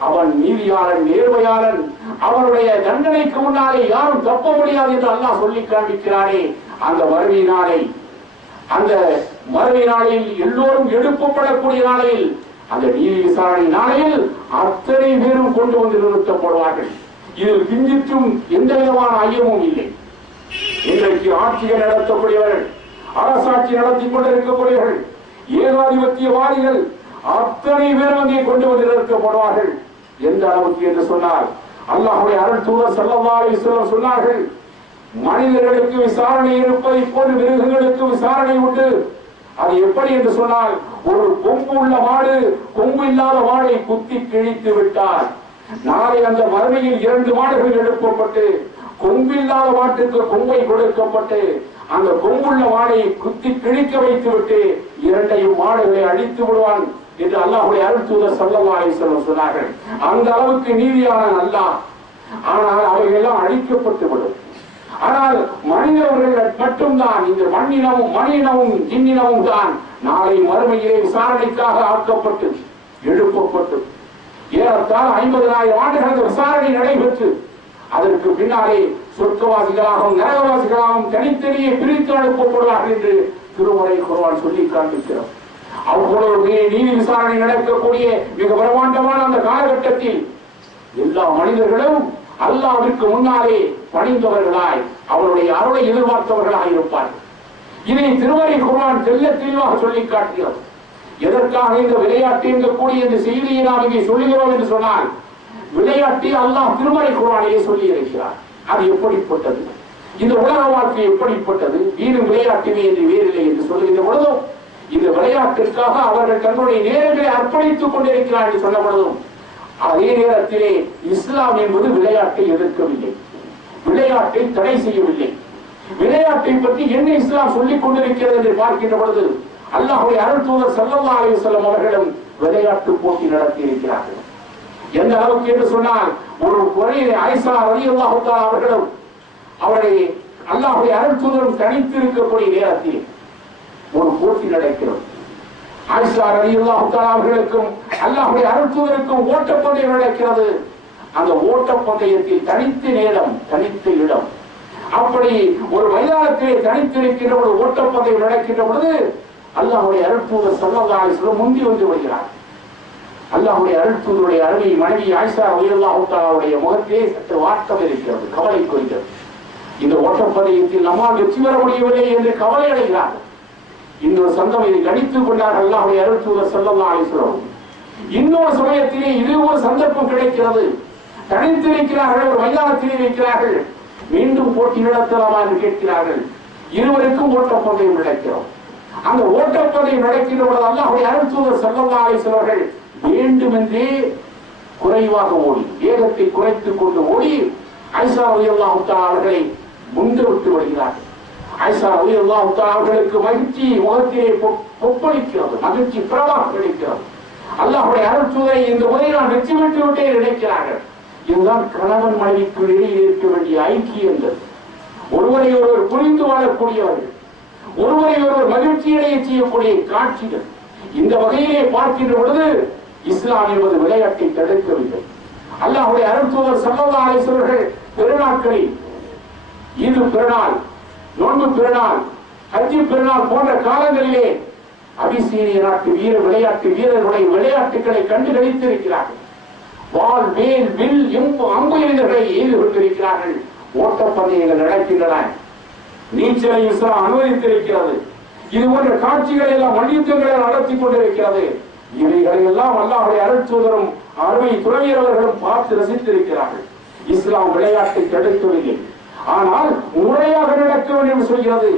அவன் நீதியாளன், நேர்மையாளன், அவனுடைய தண்டனைக்கு முன்னாலே யாரும் தப்ப முடியாது என்று அல்லாஹ் சொல்லி காண்பிக்கிறானே, அந்த மறுமை நாளை, அந்த மறுமை நாளையில் எல்லோரும் எழுப்பப்படக்கூடிய நாளையில், அந்த நீதி விசாரணை நாளையில் அத்தனை பேரும் கொண்டு வந்து நிறுத்தப்படுவார்கள். இதில் கிஞ்சிற்றும் எந்த விதமான ஐயமும் இல்லை. இன்றைக்கு ஆட்சிகள் நடத்தக்கூடியவர்கள், அரசாட்சி நடத்தி கொண்டிருக்கக்கூடியவர்கள், ஏகாதிபத்தியவாதிகள் அத்தனை பேரும் அங்கே கொண்டு வந்து நிறுத்தப்படுவார்கள். எந்த அளவுக்கு என்று சொன்னால், அல்லாஹ்வுடைய அருள் தூதர் ஸல்லல்லாஹு அலைஹி வஸல்லம் சொன்னார்கள், மனிதர்களுக்கு விசாரணை இருப்பதை போன்று மிருகங்களுக்கு விசாரணை உண்டு. அது எப்படி என்று சொன்னால், ஒரு கொம்பு உள்ள மாடு கொம்பு இல்லாத மாடை குத்தி கிழித்து விட்டார். நாளை அந்த மறுமையில் 2 மாடுகள் எழுப்பப்பட்டு கொம்பில்லாத மாட்டுக்கு கொம்பை கொடுக்கப்பட்டு அந்த கொம்புள்ள மாடை குத்தி கிழிக்க வைத்து விட்டு 2 மாடுகளை அழித்து விடுவான் என்று அல்லாஹ்வுடைய அருள் தூதர் ஸல்லல்லாஹு அலைஹி வஸல்லம் சொன்னார்கள். அந்த அளவுக்கு நீதியான அல்லாஹ். ஆனால் அவைகள் எல்லாம் அழிக்கப்பட்டு விடும். ஆனால் மனிதர்கள் மட்டும்தான், இந்த மண்ணினமும் ஜின்னினமும் தான் நாளை மறுமையிலே விசாரணைக்காக ஆக்கப்பட்டு எழுப்பப்பட்டு ஏறத்தாழ 50,000 ஆண்டுகள் அந்த விசாரணை நடைபெற்று அதற்கு பின்னாலே சொர்க்கவாசிகளாகவும் நரகவாசிகளாகவும் தனித்தனியே பிரித்து அனுப்பப்படுவார்கள் என்று திருமறை குர்ஆன் சொல்லி காண்பிக்கிறோம். அவ்வளவு நீதி விசாரணை நடக்கக்கூடிய மிக பிரமாண்டமான அந்த காலகட்டத்தில் எல்லா மனிதர்களும் அல்லாஹ்விற்கு முன்னாலே பணிந்தவர்களாய் அவருடைய அருளை எதிர்பார்த்தவர்களாக இருப்பார்கள். இதை திருமறை குர்ஆன் தெளிவாக சொல்லி காட்டுகிறது. எதற்காக இந்த விளையாட்டு என்கக்கூடிய இந்த செய்தியை நாம் இங்கே சொல்லுகிறோம் என்று சொன்னால், விளையாட்டை அல்லாஹ் திருமறை குர்ஆனிலே சொல்லி இருக்கிறார். அது எப்படிப்பட்டது, இந்த உலக வாழ்க்கை எப்படிப்பட்டது, வீடும் விளையாட்டுமே என்று வேறில்லை என்று சொல்லுகின்ற பொழுதும், இந்த விளையாட்டிற்காக அவர்கள் தங்களுடைய நேரங்களை அர்ப்பணித்துக் கொண்டிருக்கிறார் என்று சொன்ன பொழுதும், அதே நேரத்திலே இஸ்லாம் என்பது விளையாட்டை எதிர்க்கவில்லை, விளையாட்டை தடை செய்யவில்லை. விளையாட்டை பற்றி என்ன இஸ்லாம் சொல்லிக் கொண்டிருக்கிறது என்று பார்க்கின்ற பொழுது, அல்லாஹ்வுடைய அருள் தூதர் ஸல்லல்லாஹு அலைஹி வஸல்லம் அவர்களும் விளையாட்டு போட்டி நடத்தி இருக்கிறார்கள். எந்த அளவுக்கு என்று சொன்னால், ஒரு குறையை ஆயிஷா ரலியல்லாஹு தஆலா அவர்களும் அவருடைய அல்லாஹ்வுடைய அருள் தூதரும் தனித்து இருக்கக்கூடிய நேரத்தில் ஒரு போட்டி நடக்கிறது. ஆயிஷா ரலியல்லாஹு தஆலா அவர்களுக்கும் அல்லாஹ்வுடைய அருள் தூதருக்கும் ஓட்டப்பந்தயம் நடக்கிறது. அந்த ஓட்டப்பந்தயத்தில் தனித்த நேரம், தனித்த இடம், அப்படி ஒரு மைதானத்திலே தனித்திருக்கின்ற ஒரு ஓட்டப்பந்தயம் நடக்கின்ற பொழுது அல்லாஹ்வுடைய அருள் தூதர் ஸல்லல்லாஹு அலைஹி வஸல்லம் முந்தி வந்து வருகிறார். அல்லாஹ்வுடைய அருள் தூதருடைய அருமை மனைவி ஆயிஷா ரலியல்லாஹு தஆலாவுடைய முகத்திலே சற்று வாட்டம் இருக்கிறது, கவலை கொள்கிறது. இந்த ஓட்டப்பந்தயத்தில் நம்மால் வெற்றி பெற முடியவில்லை என்று கவலை அடைகிறார்கள். இன்னொரு சந்தம் இதை கணித்துக் கொண்டார் அல்லாஹ்வுடைய அருள் தூதர் ஸல்லல்லாஹு அலைஹி வஸல்லம். இன்னொரு சமயத்திலே இது ஒரு சந்தர்ப்பம் கிடைக்கிறது. தனித்திருக்கிறார்கள், ஒரு மைதானத்திலே இருக்கிறார்கள். மீண்டும் போட்டி நடத்தலாமா என்று கேட்கிறார்கள். இருவருக்கும் ஓட்டப்பந்தயம் நடக்கிறோம். அந்த ஓட்டப்பந்தயம் நடக்கின்ற பொழுது அல்லாஹ்வுடைய அருள் தூதர் ஸல்லல்லாஹு அலைஹி வஸல்லம் அவர்கள் வேண்டுமென்றே குறைவாக ஓடி, வேகத்தை குறைத்துக் கொண்டு ஓடி ஆயிஷா ரலியல்லாஹு தஆலா அவர்களை முந்து விட்டு வருகிறார்கள். ஆயிஷா ரலியல்லாஹு தஆலா அவர்களுக்கு மகிழ்ச்சி முகத்திலே கொப்பளிக்கிறது, மகிழ்ச்சி பிரவாகம் கிடைக்கிறது. அல்லாஹ்வுடைய அருள் தூதரை இந்த முறையில் நான் வெற்றி பெற்று விட்டே நினைக்கிறார்கள். இதுதான் கணவன் மனைவிக்கு இடையில் இருக்க வேண்டிய ஐக்கியங்கள். ஒருவரை ஒருவர் புரிந்து வாழக்கூடியவர்கள், ஒருவரை ஒருவர் மகிழ்ச்சியடைய செய்யக்கூடிய காட்சிகள். இந்த வகையிலே பார்க்கின்ற பொழுது இஸ்லாம் என்பது விளையாட்டை தடுக்கவில்லை. அல்லாஹ்வுடைய அருள் தூதர் ஸல்லல்லாஹு அலைஹி வஸல்லம் அவர்கள் பெருநாட்களில், ஈது பெருநாள், நோன்பு பெருநாள், ஹஜ் பெருநாள் போன்ற காலங்களிலே அபிசீனிய நாட்டு விளையாட்டு வீரர்களுடைய விளையாட்டுகளை கண்டு கழித்திருக்கிறார்கள். வால், வேல், வில், அம்பு எறிதல்களை எய்து கொண்டிருக்கிறார்கள். ஓட்டப்பந்தயங்கள் நடக்கின்றன. நீச்சலை இஸ்லாம் அனுமதித்திருக்கிறது. இது போன்ற காட்சிகளை எல்லாம் மல்யுத்தங்களை நடத்தி கொண்டிருக்கிறது. இவைகளை எல்லாம் அல்லாஹ்வுடைய அருள் தூதரும் அருமை துறவியர் அவர்களும் பார்த்து ரசித்திருக்கிறார்கள். இஸ்லாம் விளையாட்டை தடுக்கவில்லை, ஆனால் முறையாக நடக்க வேண்டும் என்று சொல்கிறது.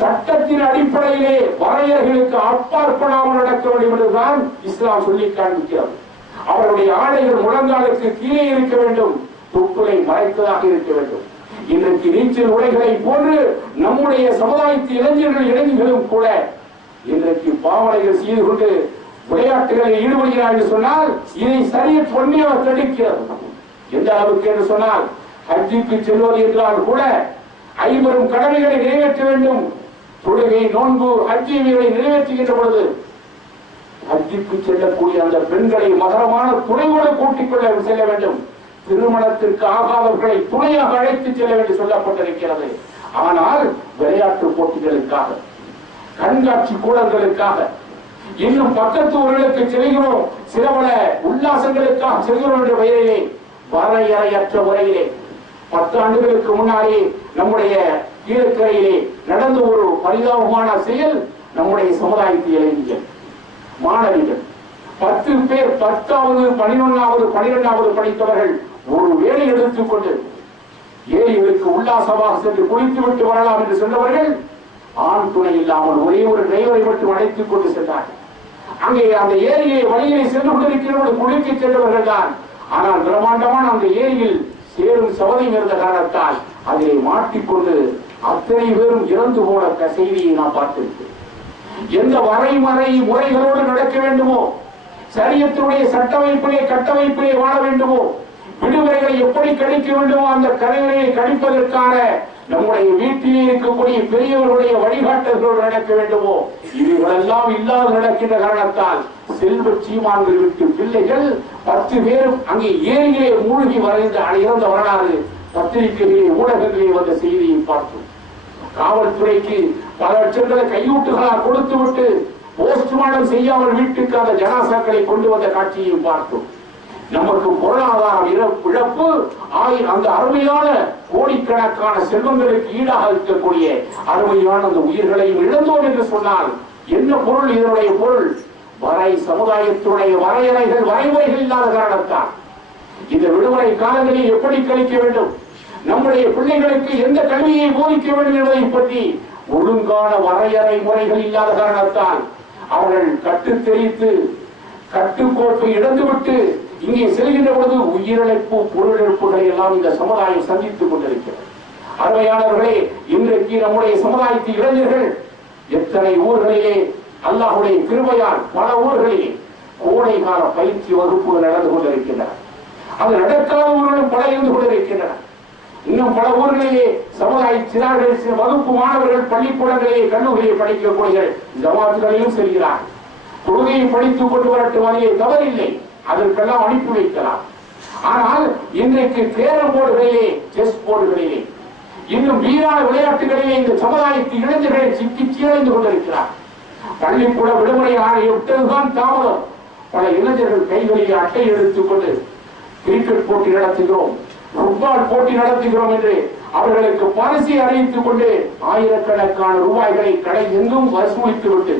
சட்டத்தின் அடிப்படையிலே வரையறைகளுக்கு அப்பாற்படாமல் நடக்க வேண்டும் என்றுதான் இஸ்லாம் சொல்லி காண்பிக்கிறது. அவருடைய ஆடைகள் முழங்காலுக்கு கீழே இருக்க வேண்டும், தொப்புளை மறைத்ததாக இருக்க வேண்டும். இன்றைக்கு நீச்சல் உடைகளை போன்று நம்முடைய சமுதாயத்து இளைஞர்கள் இளைஞர்களும் கூட இன்றைக்கு பாவனைகள் செய்து கொண்டு விளையாட்டுகளில் ஈடுபடுகிறார் என்று சொன்னால் இதை சரிய பொன்னியாக தடுக்கிறது. எந்த அளவுக்கு என்று சொன்னால் ஹஜ்ஜுக்கு செல்வது என்றால் கூட 50 கடமைகளை நிறைவேற்ற வேண்டும். தொழுகை, நோன்பு, ஹஜ் இவைகளை நிறைவேற்றுகின்ற பொழுது ஹஜ்ஜுக்கு செல்லக்கூடிய அந்த பெண்களை மகரமான துணையோடு கூட்டிக் கொள்ள செல்ல வேண்டும். திருமணத்திற்கு ஆகாதவர்களை துணையாக அழைத்து செல்ல வேண்டும் சொல்லப்பட்டிருக்கிறது. ஆனால் விளையாட்டு போட்டிகளுக்காக, கண்காட்சி கூடங்களுக்காக, இன்னும் பக்கத்து ஊர்களுக்கு செல்கிறோம், சில பல உல்லாசங்களுக்காக செல்கிறோம் என்ற பெயரிலே வரையறையற்ற முறையிலே 10 ஆண்டுகளுக்கு முன்னாலே நம்முடைய கீழக்கரையிலே நடந்த ஒரு பரிதாபமான செயல். நம்முடைய சமுதாயத்து இளைஞர்கள், மாணவிகள் 10 பேர் 10வது 11வது 12வது படித்தவர்கள் ஒரு வேலை எடுத்துக்கொண்டு ஏரிகளுக்கு உல்லாசமாக சென்று குளித்து விட்டு வரலாம் என்று சொன்னவர்கள் ஆண் துணை இல்லாமல் ஒரே ஒரு டிரைவரை மட்டும் அழைத்துக் கொண்டு சென்றார்கள். அங்கே அந்த ஏரியை வழியிலே சென்று கொண்டிருக்கிறவர்கள் குளிக்க சென்றவர்கள் தான். ஆனால் பிரம்மாண்டமான அந்த ஏரியில் சேரும் சவதையும் இருந்த காரணத்தால் அதிலே மாட்டிக்கொண்டு அத்தனை பேரும் இறந்து போன செய்தியை நாம் பார்த்திருக்கிறோம். எந்த வரைமறை முறைகளோடு நடக்க வேண்டுமோ, சரியத்தினுடைய சட்டமைப்பிலே கட்டமைப்பிலே வாழ வேண்டுமோ, விடுமுறைகளை எப்படி கழிக்க வேண்டுமோ அந்த கலைகளை கழிப்பதற்கான நம்முடைய வீட்டிலே இருக்கக்கூடிய பெரியவர்களுடைய வழிகாட்டல்களோடு நடக்க வேண்டுமோ, இவைகளெல்லாம் இல்லாது நடக்கின்ற காரணத்தால் செல்வ சீமான்கள் விட்டு பிள்ளைகள் 10 பேரும் அங்கே ஏரியிலே மூழ்கி இறந்த வரலாறு பத்திரிகைகளிலே ஊடகங்களிலே வந்த செய்தியை பார்த்தோம். காவல்துறைக்கு பல லட்சங்களை கையூட்டுகளாக கொடுத்து விட்டு போஸ்ட்மார்டம் செய்யாமல் வீட்டுக்கு அந்த ஜனாசாக்களை கொண்டு வந்த காட்சியையும் பார்த்தோம். நமக்கு பொருளாதார இழப்பு அந்த அருமையான கோடிக்கணக்கான செல்வங்களுக்கு ஈடாக இருக்கக்கூடிய அருமையான அந்த உயிர்களையும் இழந்தோம் என்று சொன்னால் என்ன பொருள்? இதனுடைய பொருள் வரை சமுதாயத்துடைய வரையறைகள் வரைமுறைகள் இல்லாத காரணத்தால் இந்த விடுமுறை காலங்களில் எப்படி கழிக்க வேண்டும், நம்முடைய பிள்ளைகளுக்கு எந்த கல்வியை போதிக்க வேண்டும் என்பதை பற்றி ஒழுங்கான வரையறை முறைகள் இல்லாத காரணத்தால் அவர்கள் கட்டு தெரித்து கட்டுக்கோப்பை இழந்துவிட்டு இங்கே செல்கின்ற பொழுது உயிரிழப்பு பொருளிழப்புகளை எல்லாம் இந்த சமுதாயம் சந்தித்துக் கொண்டிருக்கிறது. அருமையானவர்களே, இன்றைக்கு நம்முடைய சமுதாயத்து இளைஞர்கள் எத்தனை ஊர்களிலே அல்லாஹ்வுடைய கிருபையால் பல ஊர்களிலே கோடை கால பயிற்சி வகுப்புகள் நடந்து கொண்டிருக்கின்றன. அது நடக்காத ஊர்களும் பல இருந்து கொண்டிருக்கின்றன. இன்னும் பல ஊர்களிலே சமுதாய சிறார்கள் வகுப்பு மாணவர்கள் பள்ளிக்கூடங்களிலே கல்லூரியை படிக்கக்கூடிய ஜமாத்துகளையும் செல்கிறார். தொழுகையை படித்துக் கொண்டு வரட்டும், அதிலே தவறில்லை, அதற்கெல்லாம் அனுப்பி வைக்கலாம். ஆனால் இன்றைக்கு கேரம் போர்டுகளிலே, செஸ் போர்டுகளிலே, இன்னும் வீரான விளையாட்டுகளிலே இந்த சமுதாயத்து இளைஞர்களை சிக்கி சீரழிந்து கொண்டிருக்கிறார். பள்ளிக்கூட விடுமுறை ஆணையை விட்டதுதான் தாமதம். பல இளைஞர்கள் கைகளிலே அட்டை எடுத்துக் கொண்டு கிரிக்கெட் போட்டி நடத்துகிறோம், ஃபுட்பால் போட்டி நடத்துகிறோம் என்று அவர்களுக்கு பரிசை அறிவித்துக் கொண்டு ஆயிரக்கணக்கான ரூபாய்களை கடை எங்கும் வசூலித்து விட்டு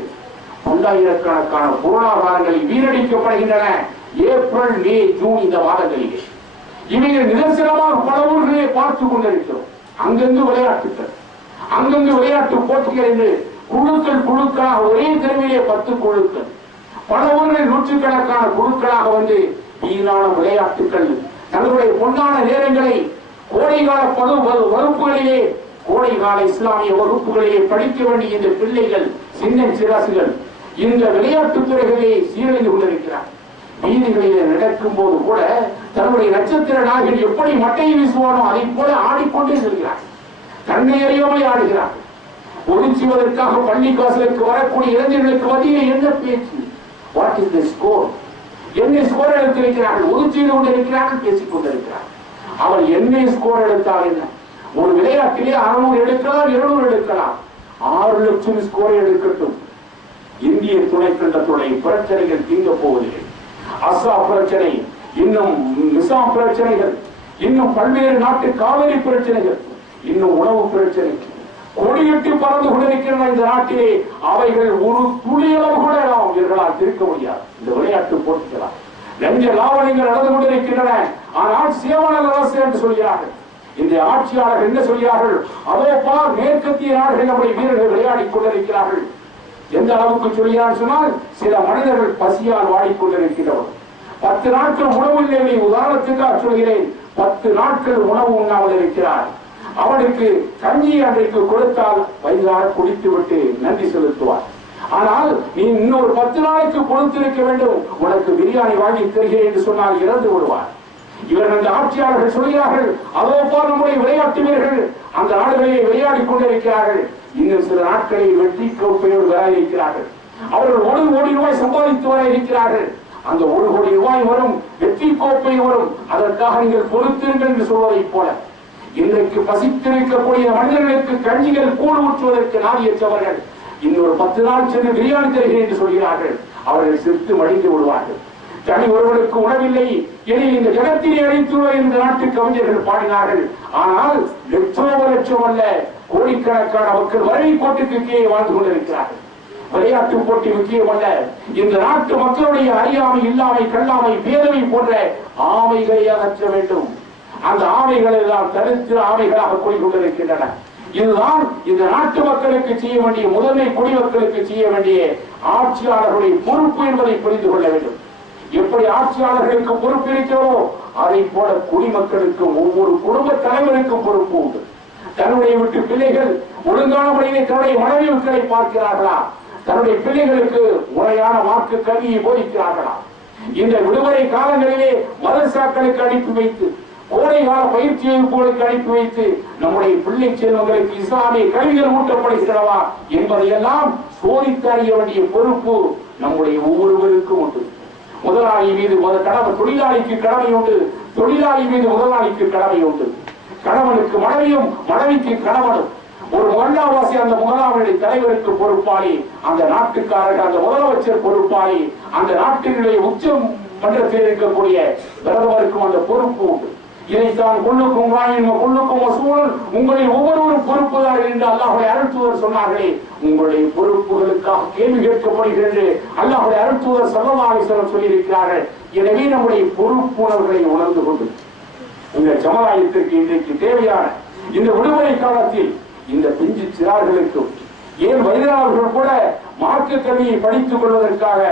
பல்லாயிரக்கணக்கான பொருளாதாரங்களை வீணடிக்கப்படுகின்றன. ஏப்ரல், மே, ஜூன் இந்த மாதங்களிலே இவைகள் நிதர்சனமாக பல ஊர்களிலே பார்த்துக் கொண்டிருக்கிறோம். அங்கங்கு விளையாட்டுகள், அங்கங்கு விளையாட்டு போட்டிகள் என்று குழுக்கள் குழுக்களாக ஒரே தெருவிலே 10 குழுக்கள், பல ஊர்களில் நூற்றுக்கணக்கான குழுக்களாக வந்து வீணான விளையாட்டுகள் தங்களுடைய பொன்னான நேரங்களை கோடைகால வகுப்புகளிலே, கோடைகால இஸ்லாமிய வகுப்புகளிலே படிக்க வேண்டிய இந்த பிள்ளைகள், சின்ன சிறாசுகள் இந்த விளையாட்டுத் துறைகளிலே சீரழிந்து கொண்டிருக்கிறார். வீதிகளிலே நடக்கும் போது கூட தன்னுடைய நட்சத்திர நாயகன் எப்படி மட்டையை வீசுவானோ அதை போல ஆடிக்கொண்டே செல்கிறார். தன்னை அறியாமல் ஆடுகிறார். ஒதுச்சுவதற்காக பள்ளி காசுகளுக்கு வரக்கூடிய இளைஞர்களுக்கு மத்தியிலே என்ன பேச்சு? What is the score? என்ன ஸ்கோர் எடுத்திருக்கிறார்கள்? ஒதுச்சீடு கொண்டிருக்கிறார்கள், பேசிக் கொண்டிருக்கிறார். அவர் என்ன ஸ்கோர் எடுத்தால் என்ன? ஒரு விளையாட்டிலே 600 எடுக்கலாம், 200 எடுக்கலாம், 6 லட்சம் ஸ்கோரை எடுக்கட்டும். இந்திய துணைக்கண்டத்துடைய பிரச்சனைகள் தீங்க போவதில்லை. அஸ்ஸா பிரச்சனை, இன்னும் நிசாம் பிரச்சனைகள், இன்னும் பல்வேறு நாட்டு காவிரி பிரச்சனைகள், இன்னும் உணவு பிரச்சனை கொடியிட்டு பறந்து கொண்டிருக்கின்ற இந்த நாட்டிலே அவைகள் ஒரு துளியளவு கூட இவர்களால் தீர்க்க முடியாது. இந்த விளையாட்டு போட்டிகளால் லஞ்ச லாவணங்கள் நடந்து கொண்டிருக்கின்றன. ஆனால் சேவனல் அரசு என்று சொல்கிறார்கள். இந்த ஆட்சியாளர்கள் என்ன சொல்கிறார்கள்? அதோ பார், மேற்கத்திய நாடுகள் நம்முடைய வீரர்கள் விளையாடிக் கொண்டிருக்கிறார்கள். எந்த அளவுக்கு சொல்கிறார் சொன்னால், சில மனிதர்கள் பசியால் வாடிக்கொண்டிருக்கிறவர் 10 நாட்கள் உணவு இல்லை. உதாரணத்துக்காக சொல்கிறேன், 10 நாட்கள் உணவு உண்ணாமல் இருக்கிறார். அவனுக்கு கஞ்சி அன்றைக்கு கொடுத்தால் வயிறார குடித்து விட்டு நன்றி செலுத்துவார். ஆனால் நீ இன்னொரு 10 நாளைக்கு கொடுத்திருக்க வேண்டும், உனக்கு பிரியாணி வாங்கி தருகிறேன் என்று சொன்னால் இறந்து விடுவார். இவர்கள் அந்த ஆட்சியாளர்கள் சொல்கிறார்கள், அதோ போல் நம்முடைய விளையாட்டு வீரர்கள் அந்த நாடுகளிலே விளையாடிக் கொண்டிருக்கிறார்கள். இன்னும் சில நாட்களில் வெற்றி கோப்பையோடு வர இருக்கிறார்கள். அவர்கள் 1 கோடி ரூபாய் சம்பாதித்து வர இருக்கிறார்கள். அந்த 1 கோடி ரூபாய் வரும், வெற்றி கோப்பை வரும், அதற்காக நீங்கள் பொறுத்திருங்கள் என்று சொல்வதை போல இன்றைக்கு பசித்திருக்கக்கூடிய மனிதர்களுக்கு கஞ்சிகள் கூழ் ஊற்றுவதற்கு நாடியற்றவர்கள் இன்னொரு 10 நாள் சென்று பிரியாணி தருகிறேன் என்று சொல்கிறார்கள். அவர்கள் சிரித்து மடிந்து விடுவார்கள். தனி ஒருவருக்கு உணவில்லை எனில் இந்த ஜகத்திலே அழைத்துள்ள இந்த நாட்டு கவிஞர்கள் பாடினார்கள். ஆனால் லட்சம் அல்ல, கோடிக்கணக்கான மக்கள் வறுமை கோட்டுக்கு கீழே வாழ்ந்து கொண்டிருக்கிறார்கள். விளையாட்டு போட்டி முக்கியம் அல்ல, இந்த நாட்டு மக்களுடைய அறியாமை, இல்லாமை, கல்லாமை, பேதமை போன்ற ஆமைகளை அகற்ற வேண்டும். அந்த ஆமைகளை எல்லாம் தடுத்து ஆமைகளாக கூறிக்கொண்டிருக்கின்றன. இதுதான் இந்த நாட்டு மக்களுக்கு செய்ய வேண்டிய, முதன்மை குடிமக்களுக்கு செய்ய வேண்டிய ஆட்சியாளர்களுடைய பொறுப்பு என்பதை புரிந்து கொள்ள வேண்டும். எப்படி ஆட்சியாளர்களுக்கு பொறுப்பு இருக்கிறதோ அதை போல குடிமக்களுக்கு ஒவ்வொரு குடும்ப தலைவருக்கும் பொறுப்பு உண்டு. தன்னுடைய வீட்டு பிள்ளைகள் ஒழுங்கான முறையிலே தன்னுடைய மனைவிகளை பார்க்கிறார்களா? தன்னுடைய பிள்ளைகளுக்கு முறையான வாக்கு கல்வியை போதிக்கிறார்களா? இந்த விடுமுறை காலங்களிலே மதரசாக்களுக்கு அனுப்பி வைத்து, கோடை கால பயிற்சி வகுப்புகளுக்கு அனுப்பி வைத்து நம்முடைய பிள்ளை செல்வங்களுக்கு இஸ்லாமிய கல்விகள் ஊட்டப்படுகிறவா என்பதையெல்லாம் சோதித்து அறிய வேண்டிய பொறுப்பு நம்முடைய ஒவ்வொருவருக்கும் உண்டு. முதலாளி மீது கடமை, தொழிலாளிக்கு கடமை உண்டு. தொழிலாளி மீது முதலாளிக்கு கடமை உண்டு. கணவனுக்கு மனைவியும், மனைவிக்கு கணவனும். ஒரு முகல்லாவாசி அந்த முகலாவுடைய தலைவருக்கு பொறுப்பாளி, அந்த நாட்டுக்காரர்கள் அந்த முதலமைச்சர் பொறுப்பாளி, அந்த நாட்டினுடைய உச்ச மன்றத்தில் இருக்கக்கூடிய பிரதமருக்கும் அந்த பொறுப்பு உண்டு. இதைத்தான் கொள்ளுக்கும் கொள்ளுக்கும் வசூல், உங்களில் ஒவ்வொருவரும் பொறுப்புதார்கள் என்று அல்லாஹ்வுடைய அருள்தூதர் சொன்னார்களே. உங்களுடைய பொறுப்புகளுக்காக கேள்வி கேட்கப்படுகிறது அல்லாஹ்வுடைய அருள்தூதர் ஸல்லல்லாஹு அலைஹி வஸல்லம் சொல்லியிருக்கிறார்கள். எனவே நம்முடைய பொறுப்புணர்வுகளை உணர்ந்து கொண்டு இந்த சமுதாயத்திற்கு இன்றைக்கு தேவையான இந்த விடுமுறை காலத்தில் இந்த பிஞ்சு சிறார்களுக்கும், ஏன் வயதானவர்கள் கூட மார்க்க கல்வியை படித்துக் கொள்வதற்காக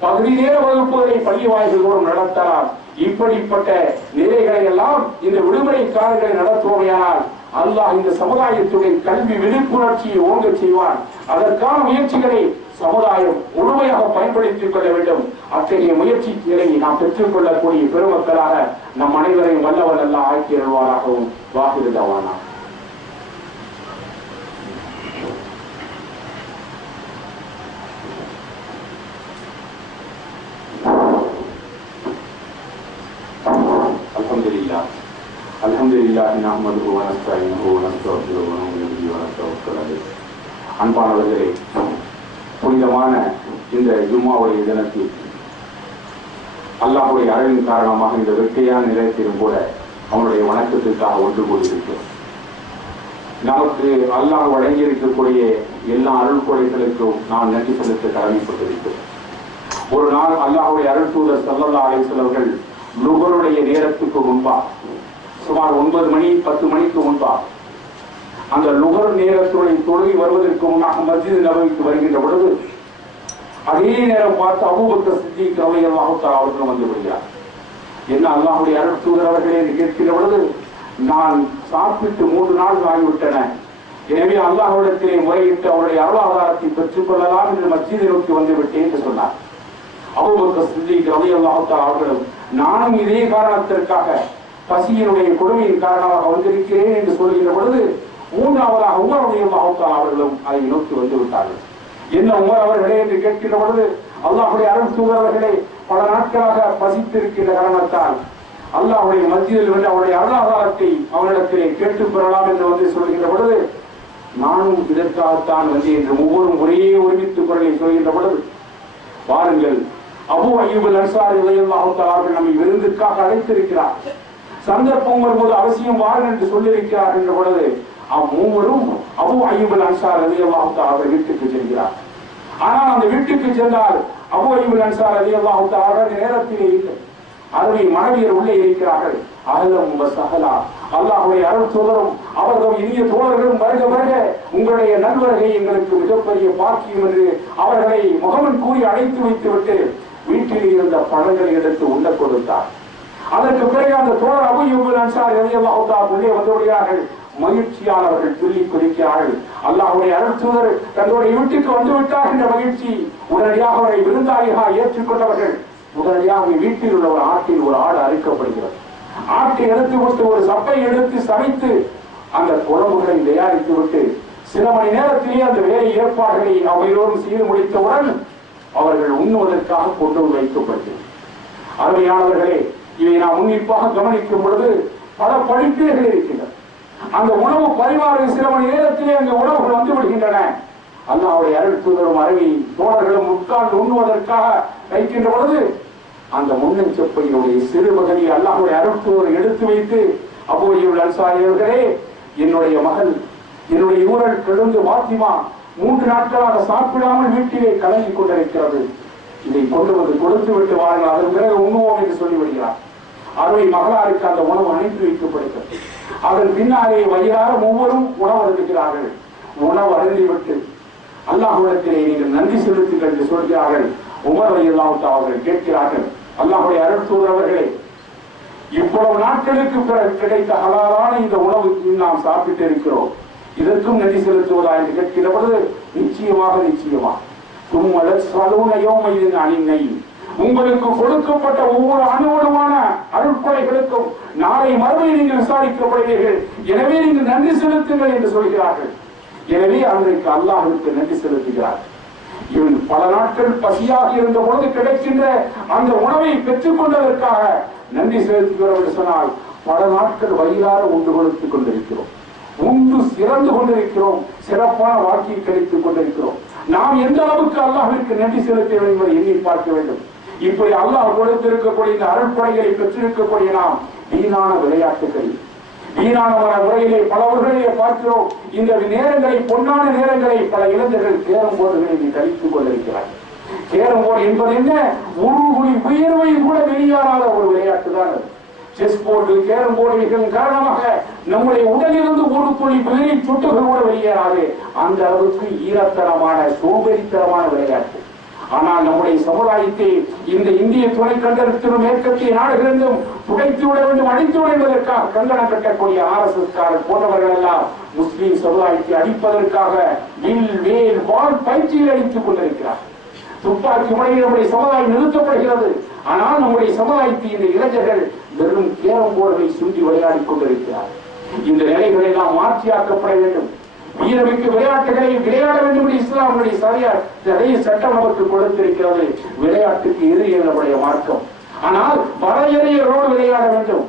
பகுதி நேர வகுப்புகளை பள்ளி வாயில்களோடு நடத்தலாம். இப்படிப்பட்ட நிலைகளை எல்லாம் இந்த விடுமுறை காலங்களை நடத்துவோமையானால் அல்லாஹ் இந்த சமுதாயத்துடைய கல்வி விழிப்புணர்ச்சியை ஓங்க செய்வான். அதற்கான முயற்சிகளை சமுதாயம் முழுமையாக பயன்படுத்திக் கொள்ள வேண்டும். அத்தகைய முயற்சி நிலையை நாம் பெற்றுக் கொள்ளக்கூடிய பெருமக்களாக நம் அனைவரையும் வல்லவன் எல்லாம் ஆக்கி அருள்வாராகவும் வாக்குறுதவானா. அல்ஹம்துலில்லாஹி நஹ்மதுஹு வ நஸ்தஈனுஹு வ நஸ்தக்ஃபிருஹு வ நு'மினு பிஹி வ நத்தவக்கலு அலைஹி. அன்பானவர்களே, புனிதமான இந்த ஜும்மாவுடைய தினத்தில் அல்லாஹ்வுடைய அருளின் காரணமாக இந்த வெற்றியான நிலையத்திலும் கூட அவனுடைய வணக்கத்திற்காக ஒன்று கூடியிருக்கிறோம். நமக்கு அல்லாஹ் வழங்கியிருக்கக்கூடிய எல்லா அருள் கொடைகளுக்கும் நாம் நன்றி செலுத்த கடமைப்பட்டிருக்கிறோம். ஒரு நாள் அல்லாஹ்வுடைய அருள் தூதர் ஸல்லல்லாஹு அலைஹி வஸல்லம் அவர்கள் லுஹருடைய நேரத்துக்கு முன்பாக சுமார் 9 மணி 10 மணிக்கு முன்பாக அந்த லுஹர் நேரத்துடைய தொழுகை வருவதற்கு முன்னாக மஸ்ஜித் நபவிக்கு வருகின்ற பொழுது அதே நேரம் பார்த்து அபூபக்கர் சித்திக் ரலியல்லாஹு தஆலா அவர்கள் வந்து விடுகிறார். என்ன அல்லாஹ்வுடைய அருள் தூதர் அவர்களே என்று கேட்கிற பொழுது, நான் சாப்பிட்டு 3 நாள் ஆகிவிட்டன, எனவே அல்லாஹ்விடத்திலே முறையிட்டு அவருடைய அருளாதாரத்தை பெற்றுக் கொள்ளலாம் என்று மஸ்ஜிதை நோக்கி வந்து விட்டேன் என்று சொன்னார். அபூபக்கர் சித்திக் ரலியல்லாஹு தஆலா அவர்களும், நானும் இதே காரணத்திற்காக பசியினுடைய கொடுமையின் காரணமாக வந்திருக்கிறேன் என்று சொல்கிற பொழுது, மூன்றாவதாக உமர் ரலியல்லாஹு தஆலா அவர்களும் அதை நோக்கி வந்து விட்டார்கள். என்ன உமர் அவர்களே என்று கேட்கிற பொழுது, அல்லாஹ்வுடைய அருள் தூதர் அவர்களே, பல நாட்களாக பசித்திருக்கின்ற காரணத்தால் அல்லாஹ்வுடைய மஸ்ஜிதில் வந்து அவருடைய அருளாதாரத்தை அவனிடத்திலே கேட்டுப் பெறலாம் என்று வந்து சொல்கின்ற பொழுது, நானும் இதற்காகத்தான் வந்து என்று ஒவ்வொருவரும் ஒரே ஒருமித்து குரலை சொல்கின்ற பொழுது, வாருங்கள், அபூ அய்யூப் அல்-அன்சாரி ரலியல்லாஹு தஆலா அவர்கள் நம்மை விருந்துக்காக அழைத்திருக்கிறார், சந்தர்ப்பம் வரும்போது அவசியம் வாருங்கள் என்று சொல்லியிருக்கிறார் என்ற பொழுது, மூவரும் அபூ அய்யூப் அல்-அன்சாரி ரலியல்லாஹு தஆலா அவர்கள் வீட்டுக்கு செல்கிறார். ஆனால் அந்த வீட்டுக்கு சென்றால் அபூ அய்யூப் அல்-அன்சாரி ரலியல்லாஹு தஆலா நேரத்திலே இல்லை. அருமை மனைவியர் உள்ளே இருக்கிறார்கள். அஹ்லம் வ ஸஹலா, அல்லாஹ்வுடைய அருள் தூதரும் அவர்களும் இனிய தோழர்களும் வருக வருக, உங்களுடைய நல்வருகை எங்களுக்கு மிகப்பெரிய பாக்கியம் என்று அவர்களை முகமன் கூறி அழைத்து வைத்துவிட்டு வீட்டில் இருந்த பழங்களை எடுத்து உண்ண கொடுத்தார். அதற்கு பிறகு அந்த தோழர் அபூ அய்யூப் அல்-அன்சாரி ரலியல்லாஹு தஆலா உள்ளே வந்து விடுகிறார்கள். மகிழ்ச்சியாளர்கள் துள்ளி குதிக்கிறார்கள். அல்லாஹ்வுடைய அருள் தூதர் தங்களுடைய வீட்டுக்கு வந்து விட்டார் என்ற மகிழ்ச்சி. உடனடியாக அவரை விருந்தாளியாக ஏற்றுக்கொண்டவர்கள் உடனடியாக வீட்டில் உள்ள ஒரு ஆட்டில் ஒரு ஆடு அறுக்கப்படுகிறது. ஆட்டை எடுத்து விட்டு ஒரு சப்பை எடுத்து சமைத்து அந்த குழம்புகளை தயாரித்து விட்டு சில மணி நேரத்திலேயே அந்த வேலை ஏற்பாடுகளை அவையோடு செய்து முடித்தவுடன் அவர்கள் உண்ணுவதற்காக கொண்டு வைக்கப்பட்டது. அருமையானவர்களே, இதை நாம் உன்னிப்பாக கவனிக்கும் பொழுது பல படிப்பீர்கள் இருக்கின்றன. அந்த உணவு பரிமாறு சில மணி நேரத்திலே அந்த உணவுகள் வந்து விடுகின்றன. அல்லாஹ்வுடைய அருள் தூதரும் அருவி தோழர்களும் உட்கார்ந்து உண்ணுவதற்காக வைக்கின்ற பொழுது அந்த முன்னெச்சப்பையினுடைய சிறு மகனை அல்லாஹ்வுடைய அருள் தூதர் எடுத்து வைத்து, அபூ அய்யூப் அல்-அன்சாரி அவர்களே, என்னுடைய மகள், என்னுடைய ஊரல் கெழுந்து பாத்திமா 3 நாட்களாக சாப்பிடாமல் வீட்டிலே கலங்கிக் கொண்டிருக்கிறது, இதை கொண்டு வந்து கொடுத்து விட்டு வாருங்கள், அதன் பிறகு உண்ணுவோம் என்று சொல்லிவிடுகிறார். அருமை மகளாருக்கு அந்த உணவு அனுப்பி வைக்கப்படுகிறது. அதன் பின்னாலே வயிறார ஒவ்வொரும் உணவு அருந்துகிறார்கள். உணவு அருந்திவிட்டு அல்லாஹ்விடத்திலே நீங்கள் நன்றி செலுத்துங்கள் என்று சொல்கிறார்கள். உமர் ரலியல்லாஹு தஆலா அவர்கள் கேட்கிறார்கள், அல்லாஹ்வுடைய அருள் தூதர் அவர்களே, இவ்வளவு நாட்களுக்கு பிறகு கிடைத்த ஹலாலான இந்த உணவு நாம் சாப்பிட்டு இருக்கிறோம், இதற்கும் நன்றி செலுத்துவதா என்று கேட்கிற பொழுது, நிச்சயமாக உங்களுக்கு கொடுக்கப்பட்ட ஒவ்வொரு அணுவணுமான அருட்கொடைகளுக்கும் நாளை மறுபடியும் நீங்கள் விசாரிக்கப்படுவீர்கள், எனவே நீங்கள் நன்றி செலுத்துங்கள் என்று சொல்கிறார்கள். எனவே அன்றைக்கு அல்லாஹ்வுக்கு நன்றி செலுத்துகிறார். இவன் பல நாட்கள் பசியாக இருந்த பொழுது கிடைக்கின்ற அந்த உணவை பெற்றுக் கொண்டதற்காக நன்றி செலுத்துகிறோம் என்று சொன்னால், பல நாட்கள் வயிறார உண்டு கொடுத்துக் கொண்டிருக்கிறோம், உண்டு சிறந்து கொண்டிருக்கிறோம், சிறப்பான வாழ்க்கையை கழித்துக் கொண்டிருக்கிறோம். நாம் எந்த அளவுக்கு அல்லாஹ்விற்கு நன்றி செலுத்த வேண்டும் என்பதை எண்ணி பார்க்க வேண்டும். இப்படி அல்லாஹ் கொடுத்திருக்கக்கூடிய இந்த அருட்படைகளை பெற்றிருக்கக்கூடிய நாம் வீணான விளையாட்டுகள், வீணான முறையிலே பல ஊர்களிலே பார்க்கிறோம். இந்த நேரங்களை, பொன்னான நேரங்களை பல இளைஞர்கள் கேரம் போர்டுகளில் கழித்துக் கொண்டிருக்கிறார். கேரம் போர்டு என்பது என்ன? ஒரு உயர்வை கூட வெளியாகாத ஒரு விளையாட்டு தான் அது. செஸ் போர்டு, கேரம் போர்டுகளின் காரணமாக நம்முடைய உடலிலிருந்து ஒரு துளி உயிரை சுட்டுகள் கூட வெளியேறாது. அந்த அளவுக்கு ஈரத்தனமான சோம்பேறித்தனமான விளையாட்டு. ஆனால் நம்முடைய சமுதாயத்தை இந்த இந்திய துணை கண்டத்திலும் மேற்கத்திய நாடுகளிலும் துடைத்து விட வேண்டும், அழித்து விட என்பதற்காக கங்கணம் கட்டக்கூடிய RSS போன்றவர்கள் எல்லாம் முஸ்லிம் சமுதாயத்தை அழிப்பதற்காக வில் வேல் வால் பயிற்சியில் அளித்துக் கொண்டிருக்கிறார். துப்பாக்கி முறையில் நம்முடைய சமுதாயம் நிறுத்தப்படுகிறது. ஆனால் நம்முடைய சமுதாயத்தில் இந்த இளைஞர்கள் வெறும் கேரம் போர்டை சுண்டி விளையாடிக் கொண்டிருக்கிறார். இந்த நிலைகளை எல்லாம் மாற்றியாக்கப்பட வேண்டும். வீரமிக்க விளையாட்டுகளை விளையாட வேண்டும் என்று இஸ்லாமுடைய சரியான சட்டம் நமக்கு கொடுத்திருக்கிறது. விளையாட்டுக்கு எதிரி நம்முடைய மார்க்கம். ஆனால் வரையறையோடு விளையாட வேண்டும்.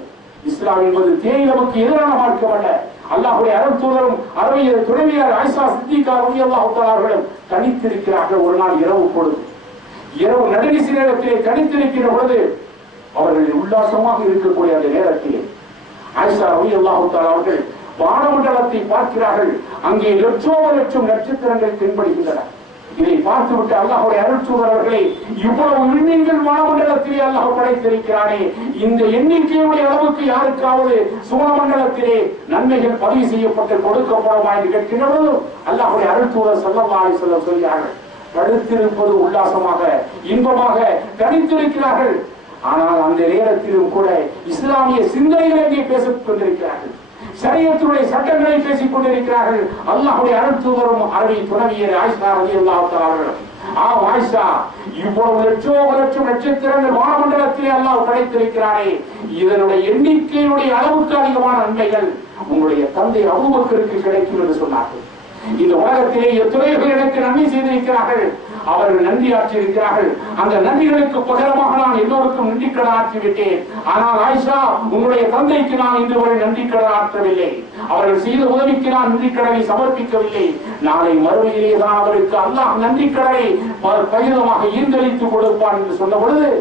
இஸ்லாம் என்பது தேய் நமக்கு எதிரான மார்க்கம் அல்ல. அல்லாஹ்வுடைய அருள் தூதரும் அருமைய துணைவியார் ஆயிஷா சித்திகா ரலியல்லாஹு தஆலா அவர்களும் தனித்திருக்கிறார்கள். ஒரு நாள் இரவு பொழுது, இரவு நடுநிசி நேரத்திலே தனித்திருக்கிற பொழுது அவர்கள் உல்லாசமாக இருக்கக்கூடிய அந்த நேரத்திலே ஆயிஷா ரலியல்லாஹு தஆலா அவர்கள் வானமண்டலத்தை பார்க்கிறார்கள். அங்கே லட்சோப நட்சத்திரங்கள் தென்படுகின்றன. இதை பார்த்துவிட்டு அல்லாஹ்வுடைய அருள் தூதர் அவர்களை, இவ்வளவு விண்மீன்கள் வானமண்டலத்திலே அல்லாஹ் படைத்திருக்கிறானே, இந்த எண்ணிக்கையுடைய அளவுக்கு யாருக்காவது சுவனமண்டலத்திலே நன்மைகள் பதிவு செய்யப்பட்டு கொடுக்கப்படுமா என்று கேட்கின்றது. அல்லாஹ்வுடைய அருள் தூதர் ஸல்லல்லாஹு அலைஹி வஸல்லம் சொல்கிறார்கள், படுத்திருப்பது உல்லாசமாக இன்பமாக தனித்திருக்கிறார்கள். ஆனால் அந்த நேரத்திலும் கூட இஸ்லாமிய சிந்தனைகளை அங்கே பேசிக் கொண்டிருக்கிறார்கள். ஷரியத்துடைய சட்டங்களை பேசிக் கொண்டிருக்கிறார்கள். அல்லாஹ்வுடைய அருள் தூதரும் அருமை துணைவியர் ஆயிஷா ரலியல்லாஹு தஆலா அவர்கள், ஆயிஷா, இவ்வளவு லட்சம் நட்சத்திரங்கள் வானமண்டலத்திலே அல்லாஹ் படைத்திருக்கிறாரே, இதனுடைய எண்ணிக்கையுடைய அளவுக்கு அதிகமான நன்மைகள் உங்களுடைய தந்தை அபூபக்கருக்கு கிடைக்கும் என்று சொன்னார்கள். இந்த உலகத்திலே எத்தனை பேர் எனக்கு நன்மை செய்திருக்கிறார்கள், அவர்கள் நன்றி ஆற்றியிருக்கிறார்கள். அந்த நன்றிகளுக்கு பகரமாக நான் எல்லோருக்கும் நன்றி கடன் ஆற்றிவிட்டேன். ஆனால் ஆயிஷா, உங்களுடைய தந்தைக்கு நான் இன்று வரை நன்றி கடன் ஆற்றவில்லை. அவர்கள் செய்த உதவிக்கு நான் நன்றி கடனை சமர்ப்பிக்கவில்லை. நாளை மறுமையிலே தான் அவருக்கு அல்லாஹ் நன்றி கடனை பகிரமாக ஈர்ந்தளித்து கொடுப்பான் என்று சொன்ன பொழுது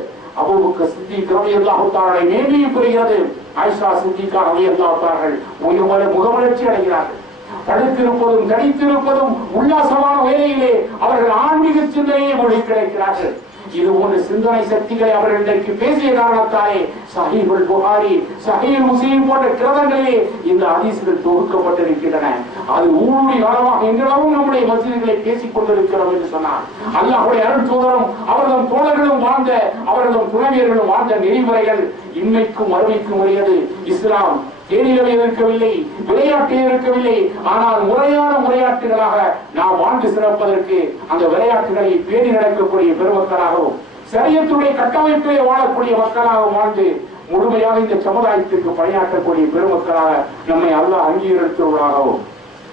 அபூபக்கர் சித்திக் ரலியல்லாஹு தஆலா மேன்மையை பெறுகிறது. ஆயிஷா சித்திகா ரலியல்லாஹு தஆலா முகமலர்ச்சி அடைகிறார்கள். படுத்திருப்பதும் தனித்திருப்பதும் உல்லாசமான வேலையிலே அவர்கள் ஆன்மீக சிந்தனையை மொழி கிடைக்கிறார்கள். இது போன்ற சிந்தனை சக்திகளை அவர்கள் இன்றைக்கு பேசிய காரணத்தாலே சஹீஹுல் புகாரி, சஹீஹ் முஸ்லிம் போன்ற கிரந்தங்களிலே இந்த ஹதீஸ்கள் தொகுக்கப்பட்டிருக்கின்றன. அது ஊழி காலமாக இன்றளவும் நம்முடைய மஸ்ஜிதுகளை பேசிக் கொண்டிருக்கிறோம் என்று சொன்னார். அல்லாஹ்வுடைய அருள் தூதரும் அவர்களும் தோழர்களும் வாழ்ந்த, அவர்களும் துணைவியர்களும் வாழ்ந்த நெறிமுறைகள் இன்மைக்கும் மறுமைக்கும் உரியது. இஸ்லாம் தேனிலவே இருக்கவில்லை, விளையாட்டே இருக்கவில்லை. ஆனால் முறையான விளையாட்டுகளாக நாம் வாழ்ந்து சிறப்பதற்கு அந்த விளையாட்டுகளை பேணி நடக்கக்கூடிய பெருமக்களாகவும் ஷரியத்துடைய கட்டமைப்பிலே வாழக்கூடிய மக்களாக வாழ்ந்து முழுமையாக இந்த சமுதாயத்திற்கு பணியாற்றக்கூடிய பெருமக்களாக நம்மை அல்லாஹ் அங்கீகரித்தவர்களாகவும்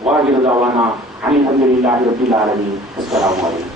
வாழ்கிறதாவானா அல்ஹம்துலில்லாஹி ரப்பில் ஆலமீன். அஸ்ஸலாமு அலைக்கும்.